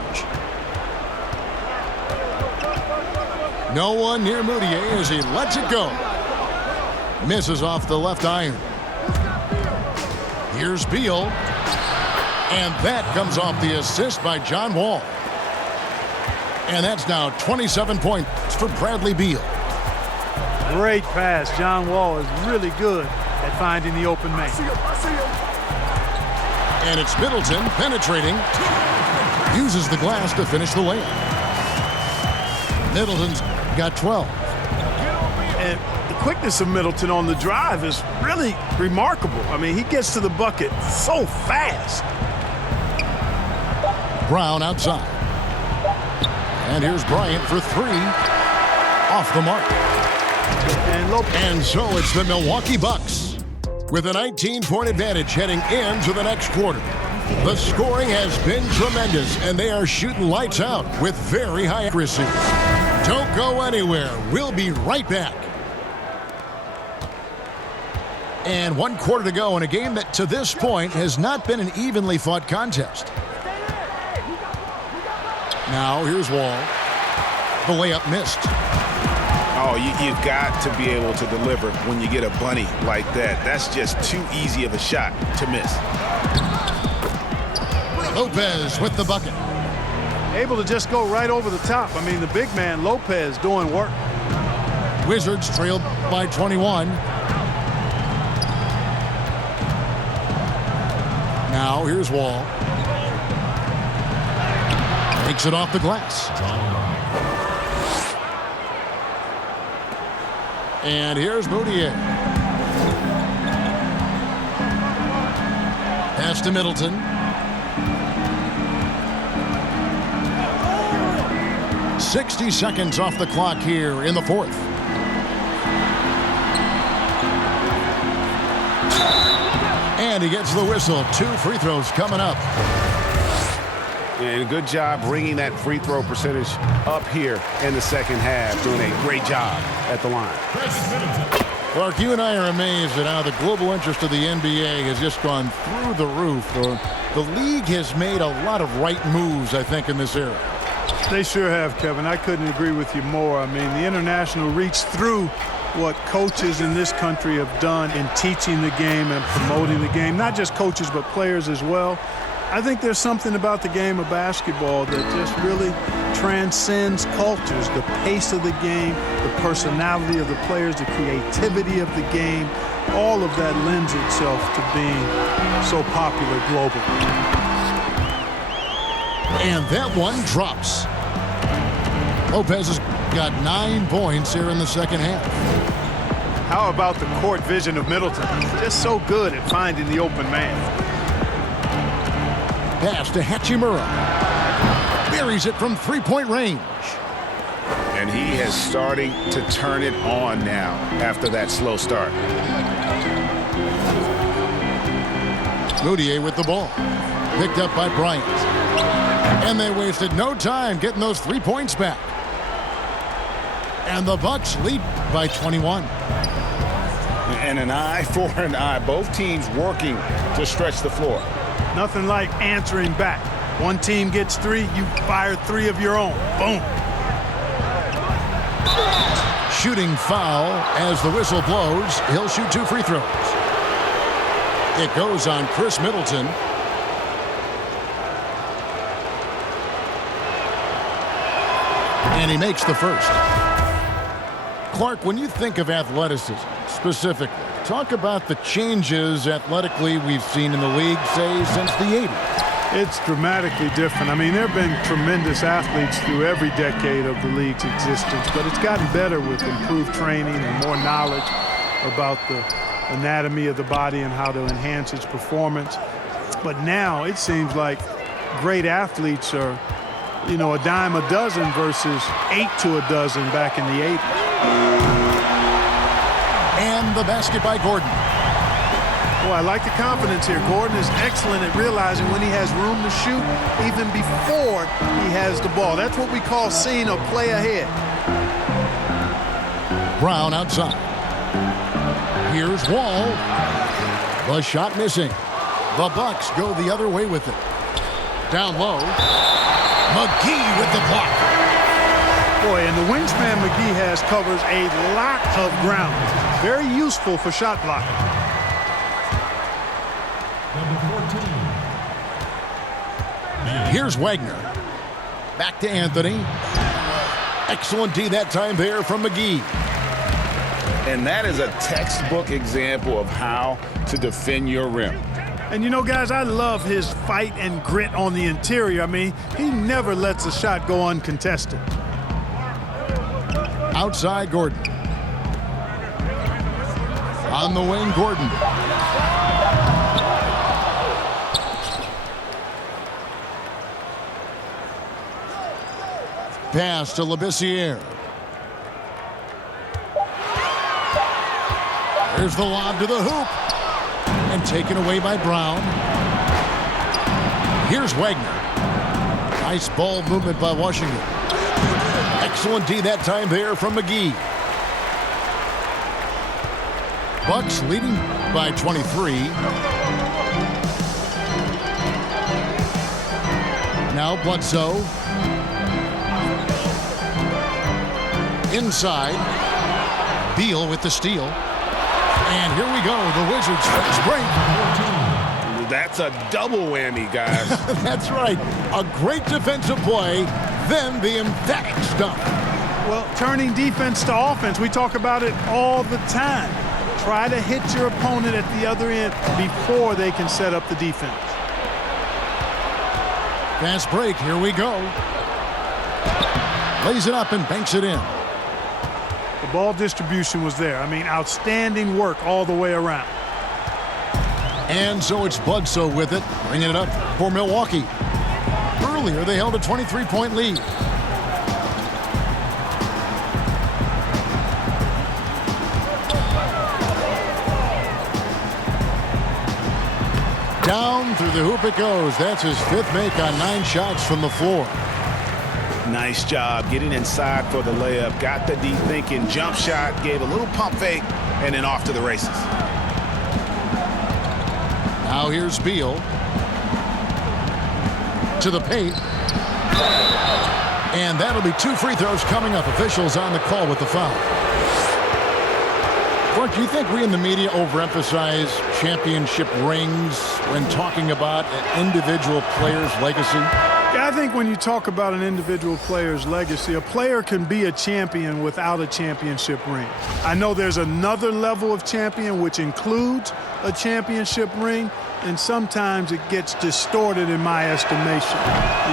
No one near Moutier as he lets it go. Misses off the left iron. Here's Beal. And that comes off the assist by John Wall. And that's now 27 points for Bradley Beal. Great pass. John Wall is really good at finding the open man. And it's Middleton penetrating. Uses the glass to finish the layup. Middleton's got 12. And the quickness of Middleton on the drive is really remarkable. I mean, he gets to the bucket so fast. Brown outside. And here's Bryant for 3. Off the mark. And so it's the Milwaukee Bucks with a 19-point advantage heading into the next quarter. The scoring has been tremendous, and they are shooting lights out with very high accuracy. Don't go anywhere. We'll be right back. And 1 quarter to go in a game that to this point has not been an evenly fought contest. Now here's Wall. The layup missed. Oh, you've got to be able to deliver when you get a bunny like that. That's just too easy of a shot to miss. Lopez with the bucket. Able to just go right over the top. I mean, the big man, Lopez, doing work. Wizards trailed by 21. Now here's Wall. Takes it off the glass. And here's Moutier. Pass to Middleton. "60 seconds off the clock here in the fourth. And he gets the whistle. 2 free throws coming up. And a good job bringing that free throw percentage up here in the second half. Doing a great job at the line. Clark, you and I are amazed at how the global interest of the NBA has just gone through the roof. The league has made a lot of right moves, I think, in this era. They sure have, Kevin. I couldn't agree with you more. I mean, the international reach through what coaches in this country have done in teaching the game and promoting the game. Not just coaches, but players as well. I think there's something about the game of basketball that just really transcends cultures. The pace of the game, the personality of the players, the creativity of the game, all of that lends itself to being so popular globally. And that one drops. Lopez has got 9 points here in the second half. How about the court vision of Middleton? Just so good at finding the open man. Pass to Hachimura. Buries it from 3-point range. And he is starting to turn it on now after that slow start. Moutier with the ball. Picked up by Bryant. And they wasted no time getting those 3 points back. And the Bucks lead by 21. And an eye for an eye. Both teams working to stretch the floor. Nothing like answering back. One team gets 3, you fire 3 of your own. Boom. Shooting foul as the whistle blows. He'll shoot 2 free throws. It goes on Chris Middleton. And he makes the first. Clark, when you think of athleticism specifically, talk about the changes athletically we've seen in the league, say, since the 80s. It's dramatically different. I mean, there have been tremendous athletes through every decade of the league's existence, but it's gotten better with improved training and more knowledge about the anatomy of the body and how to enhance its performance. But now it seems like great athletes are, you know, a dime a dozen versus 8 to a dozen back in the 80s. And the basket by Gordon. Boy, I like the confidence here. Gordon is excellent at realizing when he has room to shoot even before he has the ball. That's what we call seeing a play ahead. Brown outside. Here's Wall. The shot missing. The Bucks go the other way with it. Down low. McGee with the block. Boy, and the wingspan McGee has covers a lot of ground. Very useful for shot blocking. Number 14. Here's Wagner. Back to Anthony. Excellent D that time there from McGee. And that is a textbook example of how to defend your rim. And you know, guys, I love his fight and grit on the interior. I mean, he never lets a shot go uncontested. Outside Gordon. On the wing, Gordon. Pass to Labissiere. There's the lob to the hoop. And taken away by Brown. Here's Wagner. Nice ball movement by Washington. Excellent D that time there from McGee. Bucks leading by 23. Now Bledsoe. Inside. Beal with the steal. And here we go, the Wizards first break. That's a double whammy, guys. That's right. A great defensive play, then the emphatic stuff. Well, turning defense to offense, we talk about it all the time. Try to hit your opponent at the other end before they can set up the defense. Fast break, here we go. Lays it up and banks it in. The ball distribution was there. I mean, outstanding work all the way around. And so it's Bledsoe with it, bringing it up for Milwaukee. Earlier, they held a 23-point lead. Down through the hoop it goes. That's his 5th make on 9 shots from the floor. Nice job getting inside for the layup. Got the deep thinking jump shot, gave a little pump fake, and then off to the races. Now here's Beal. To the paint. And that'll be 2 free throws coming up. Officials on the call with the foul. Clark, do you think we in the media overemphasize championship rings when talking about an individual player's legacy? Yeah, I think when you talk about an individual player's legacy, a player can be a champion without a championship ring. I know there's another level of champion which includes a championship ring, and sometimes it gets distorted in my estimation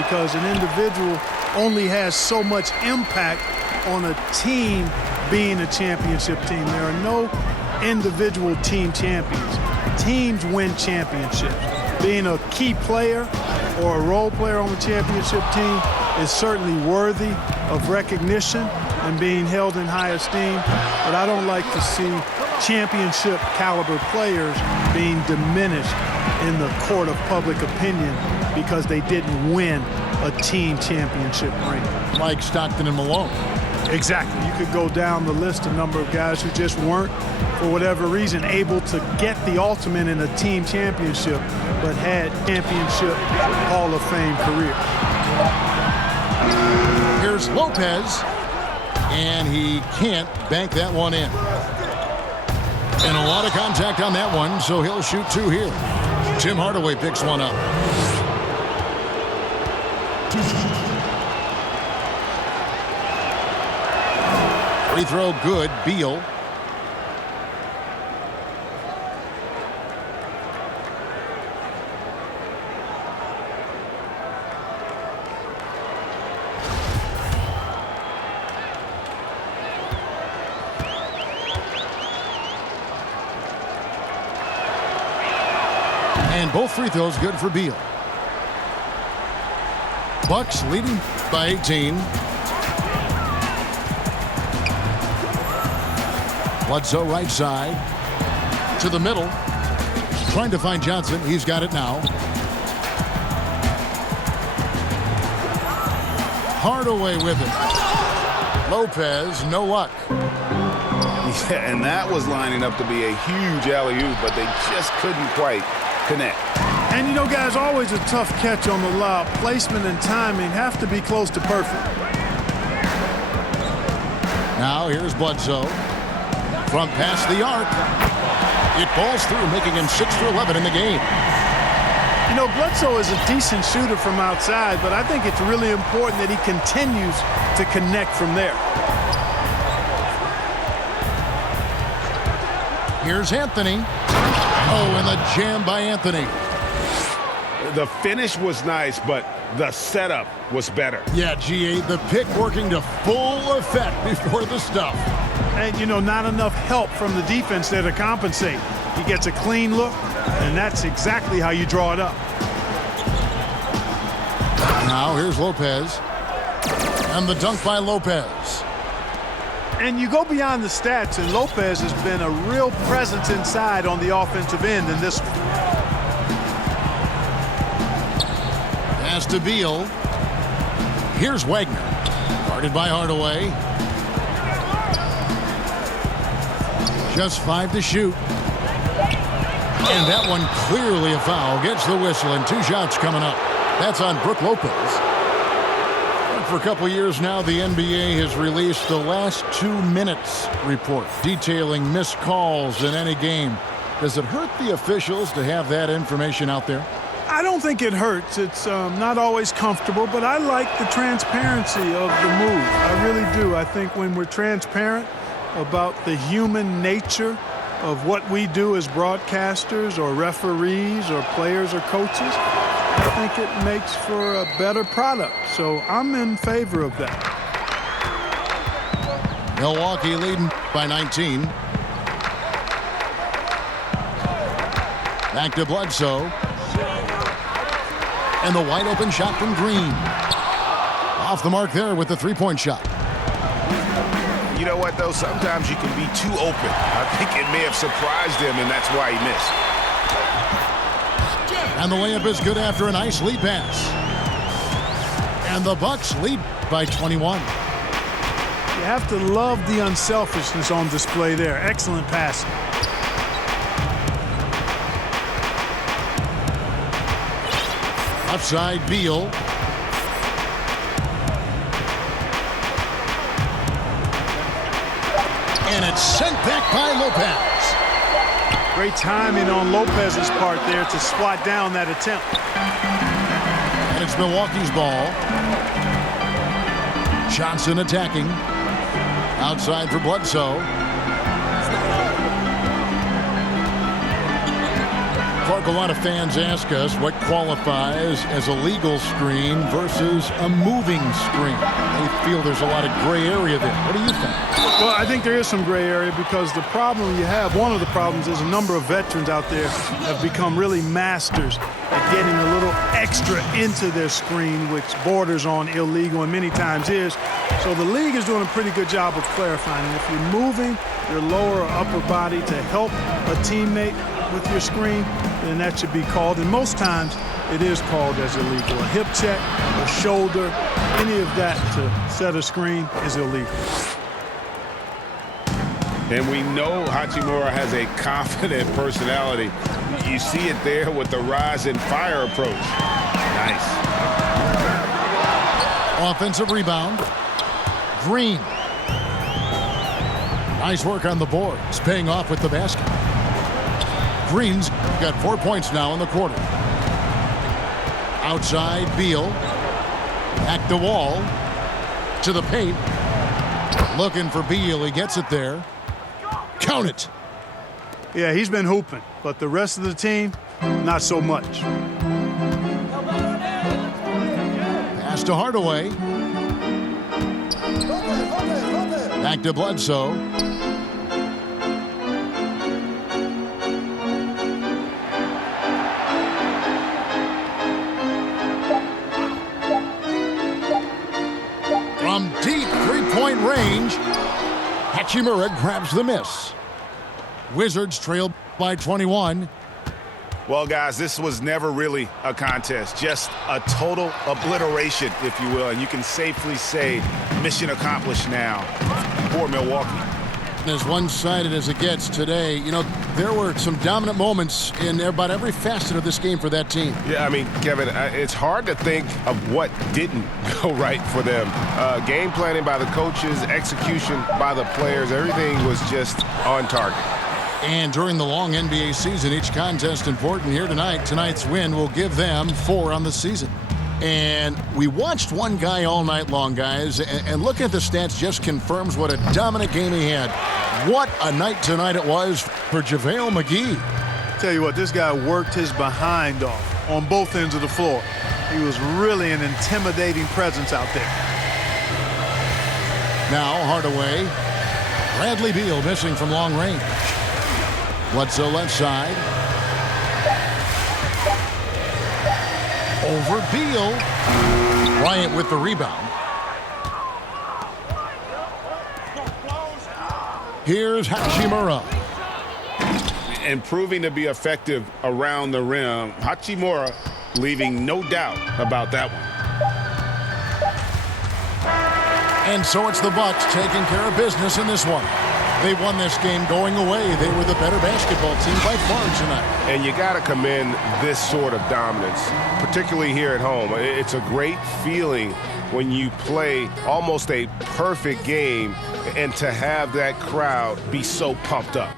because an individual only has so much impact on a team being a championship team. There are no individual team champions. Teams win championships. Being a key player or a role player on the championship team is certainly worthy of recognition and being held in high esteem, but I don't like to see championship caliber players being diminished in the court of public opinion because they didn't win a team championship ring. Like Stockton and Malone. Exactly. You could go down the list, a number of guys who just weren't, for whatever reason, able to get the ultimate in a team championship, but had championship Hall of Fame career. Here's Lopez, and he can't bank that one in. And a lot of contact on that one, so he'll shoot 2 here. Tim Hardaway picks one up. Free throw good, Beal. And both free throws good for Beal. Bucks leading by 18. Bledsoe right side to the middle. Trying to find Johnson. He's got it now. Hardaway with it. Lopez, no luck. Yeah, and that was lining up to be a huge alley-oop, but they just couldn't quite connect. And you know, guys, always a tough catch on the lob. Placement and timing have to be close to perfect. Now here's Bledsoe. From past the arc. It falls through, making him 6 for 11 in the game. You know, Bledsoe is a decent shooter from outside, but I think it's really important that he continues to connect from there. Here's Anthony. Oh, and the jam by Anthony. The finish was nice, but the setup was better. Yeah, GA, the pick working to full effect before the stuff. And, you know, not enough help from the defense there to compensate. He gets a clean look, and that's exactly how you draw it up. Now here's Lopez. And the dunk by Lopez. And you go beyond the stats, and Lopez has been a real presence inside on the offensive end in this one. Pass to Beal. Here's Wagner. Guarded by Hardaway. Just 5 to shoot. And that one clearly a foul. Gets the whistle, and 2 shots coming up. That's on Brook Lopez. And for a couple years now, the NBA has released the last 2 minutes report detailing missed calls in any game. Does it hurt the officials to have that information out there? I don't think it hurts. It's not always comfortable, but I like the transparency of the move. I really do. I think when we're transparent about the human nature of what we do as broadcasters or referees or players or coaches, I think it makes for a better product. So I'm in favor of that. Milwaukee leading by 19. Back to Bledsoe. And the wide open shot from Green. Off the mark there with the three-point shot. You know what, though? Sometimes you can be too open. I think it may have surprised him, and that's why he missed. And the layup is good after a nice lead pass. And the Bucks lead by 21. You have to love the unselfishness on display there. Excellent passing. Outside Beal. And it's sent back by Lopez. Great timing on Lopez's part there to swat down that attempt. And it's Milwaukee's ball. Johnson attacking. Outside for Bledsoe. Clark, a lot of fans ask us what qualifies as a legal screen versus a moving screen. They feel there's a lot of gray area there. What do you think? Well, I think there is some gray area because the problem you have, one of the problems is a number of veterans out there have become really masters at getting a little extra into their screen, which borders on illegal and many times is. So the league is doing a pretty good job of clarifying. And if you're moving your lower or upper body to help a teammate with your screen, then that should be called. And most times it is called as illegal. A hip check, a shoulder, any of that to set a screen is illegal. And we know Hachimura has a confident personality. You see it there with the rise and fire approach. Nice. Offensive rebound. Green. Nice work on the board. It's paying off with the basket. Green's got 4 points now in the quarter. Outside Beal. Back to Wall. To the paint. Looking for Beal. He gets it there. Count it. Yeah, he's been hooping, but the rest of the team, not so much. Pass to Hardaway. Back to Bledsoe. From deep three-point range, Hachimura grabs the miss. Wizards trail by 21. Well, guys, this was never really a contest, just a total obliteration, if you will. And you can safely say mission accomplished now for Milwaukee. As one-sided as it gets today, you know, there were some dominant moments in about every facet of this game for that team. Yeah, I mean, Kevin, it's hard to think of what didn't go right for them. Game planning by the coaches, execution by the players, everything was just on target. And during the long NBA season, each contest important here tonight. Tonight's win will give them 4 on the season. And we watched one guy all night long, guys, and looking at the stats just confirms what a dominant game he had. What a night tonight it was for JaVale McGee. Tell you what, this guy worked his behind off on both ends of the floor. He was really an intimidating presence out there. Now Hardaway. Bradley Beal missing from long range. Bledsoe left side. Over Beal. Bryant with the rebound. Here's Hachimura. And proving to be effective around the rim. Hachimura leaving no doubt about that one. And so it's the Bucks taking care of business in this one. They won this game going away. They were the better basketball team by far tonight. And you got to commend this sort of dominance, particularly here at home. It's a great feeling when you play almost a perfect game and to have that crowd be so pumped up.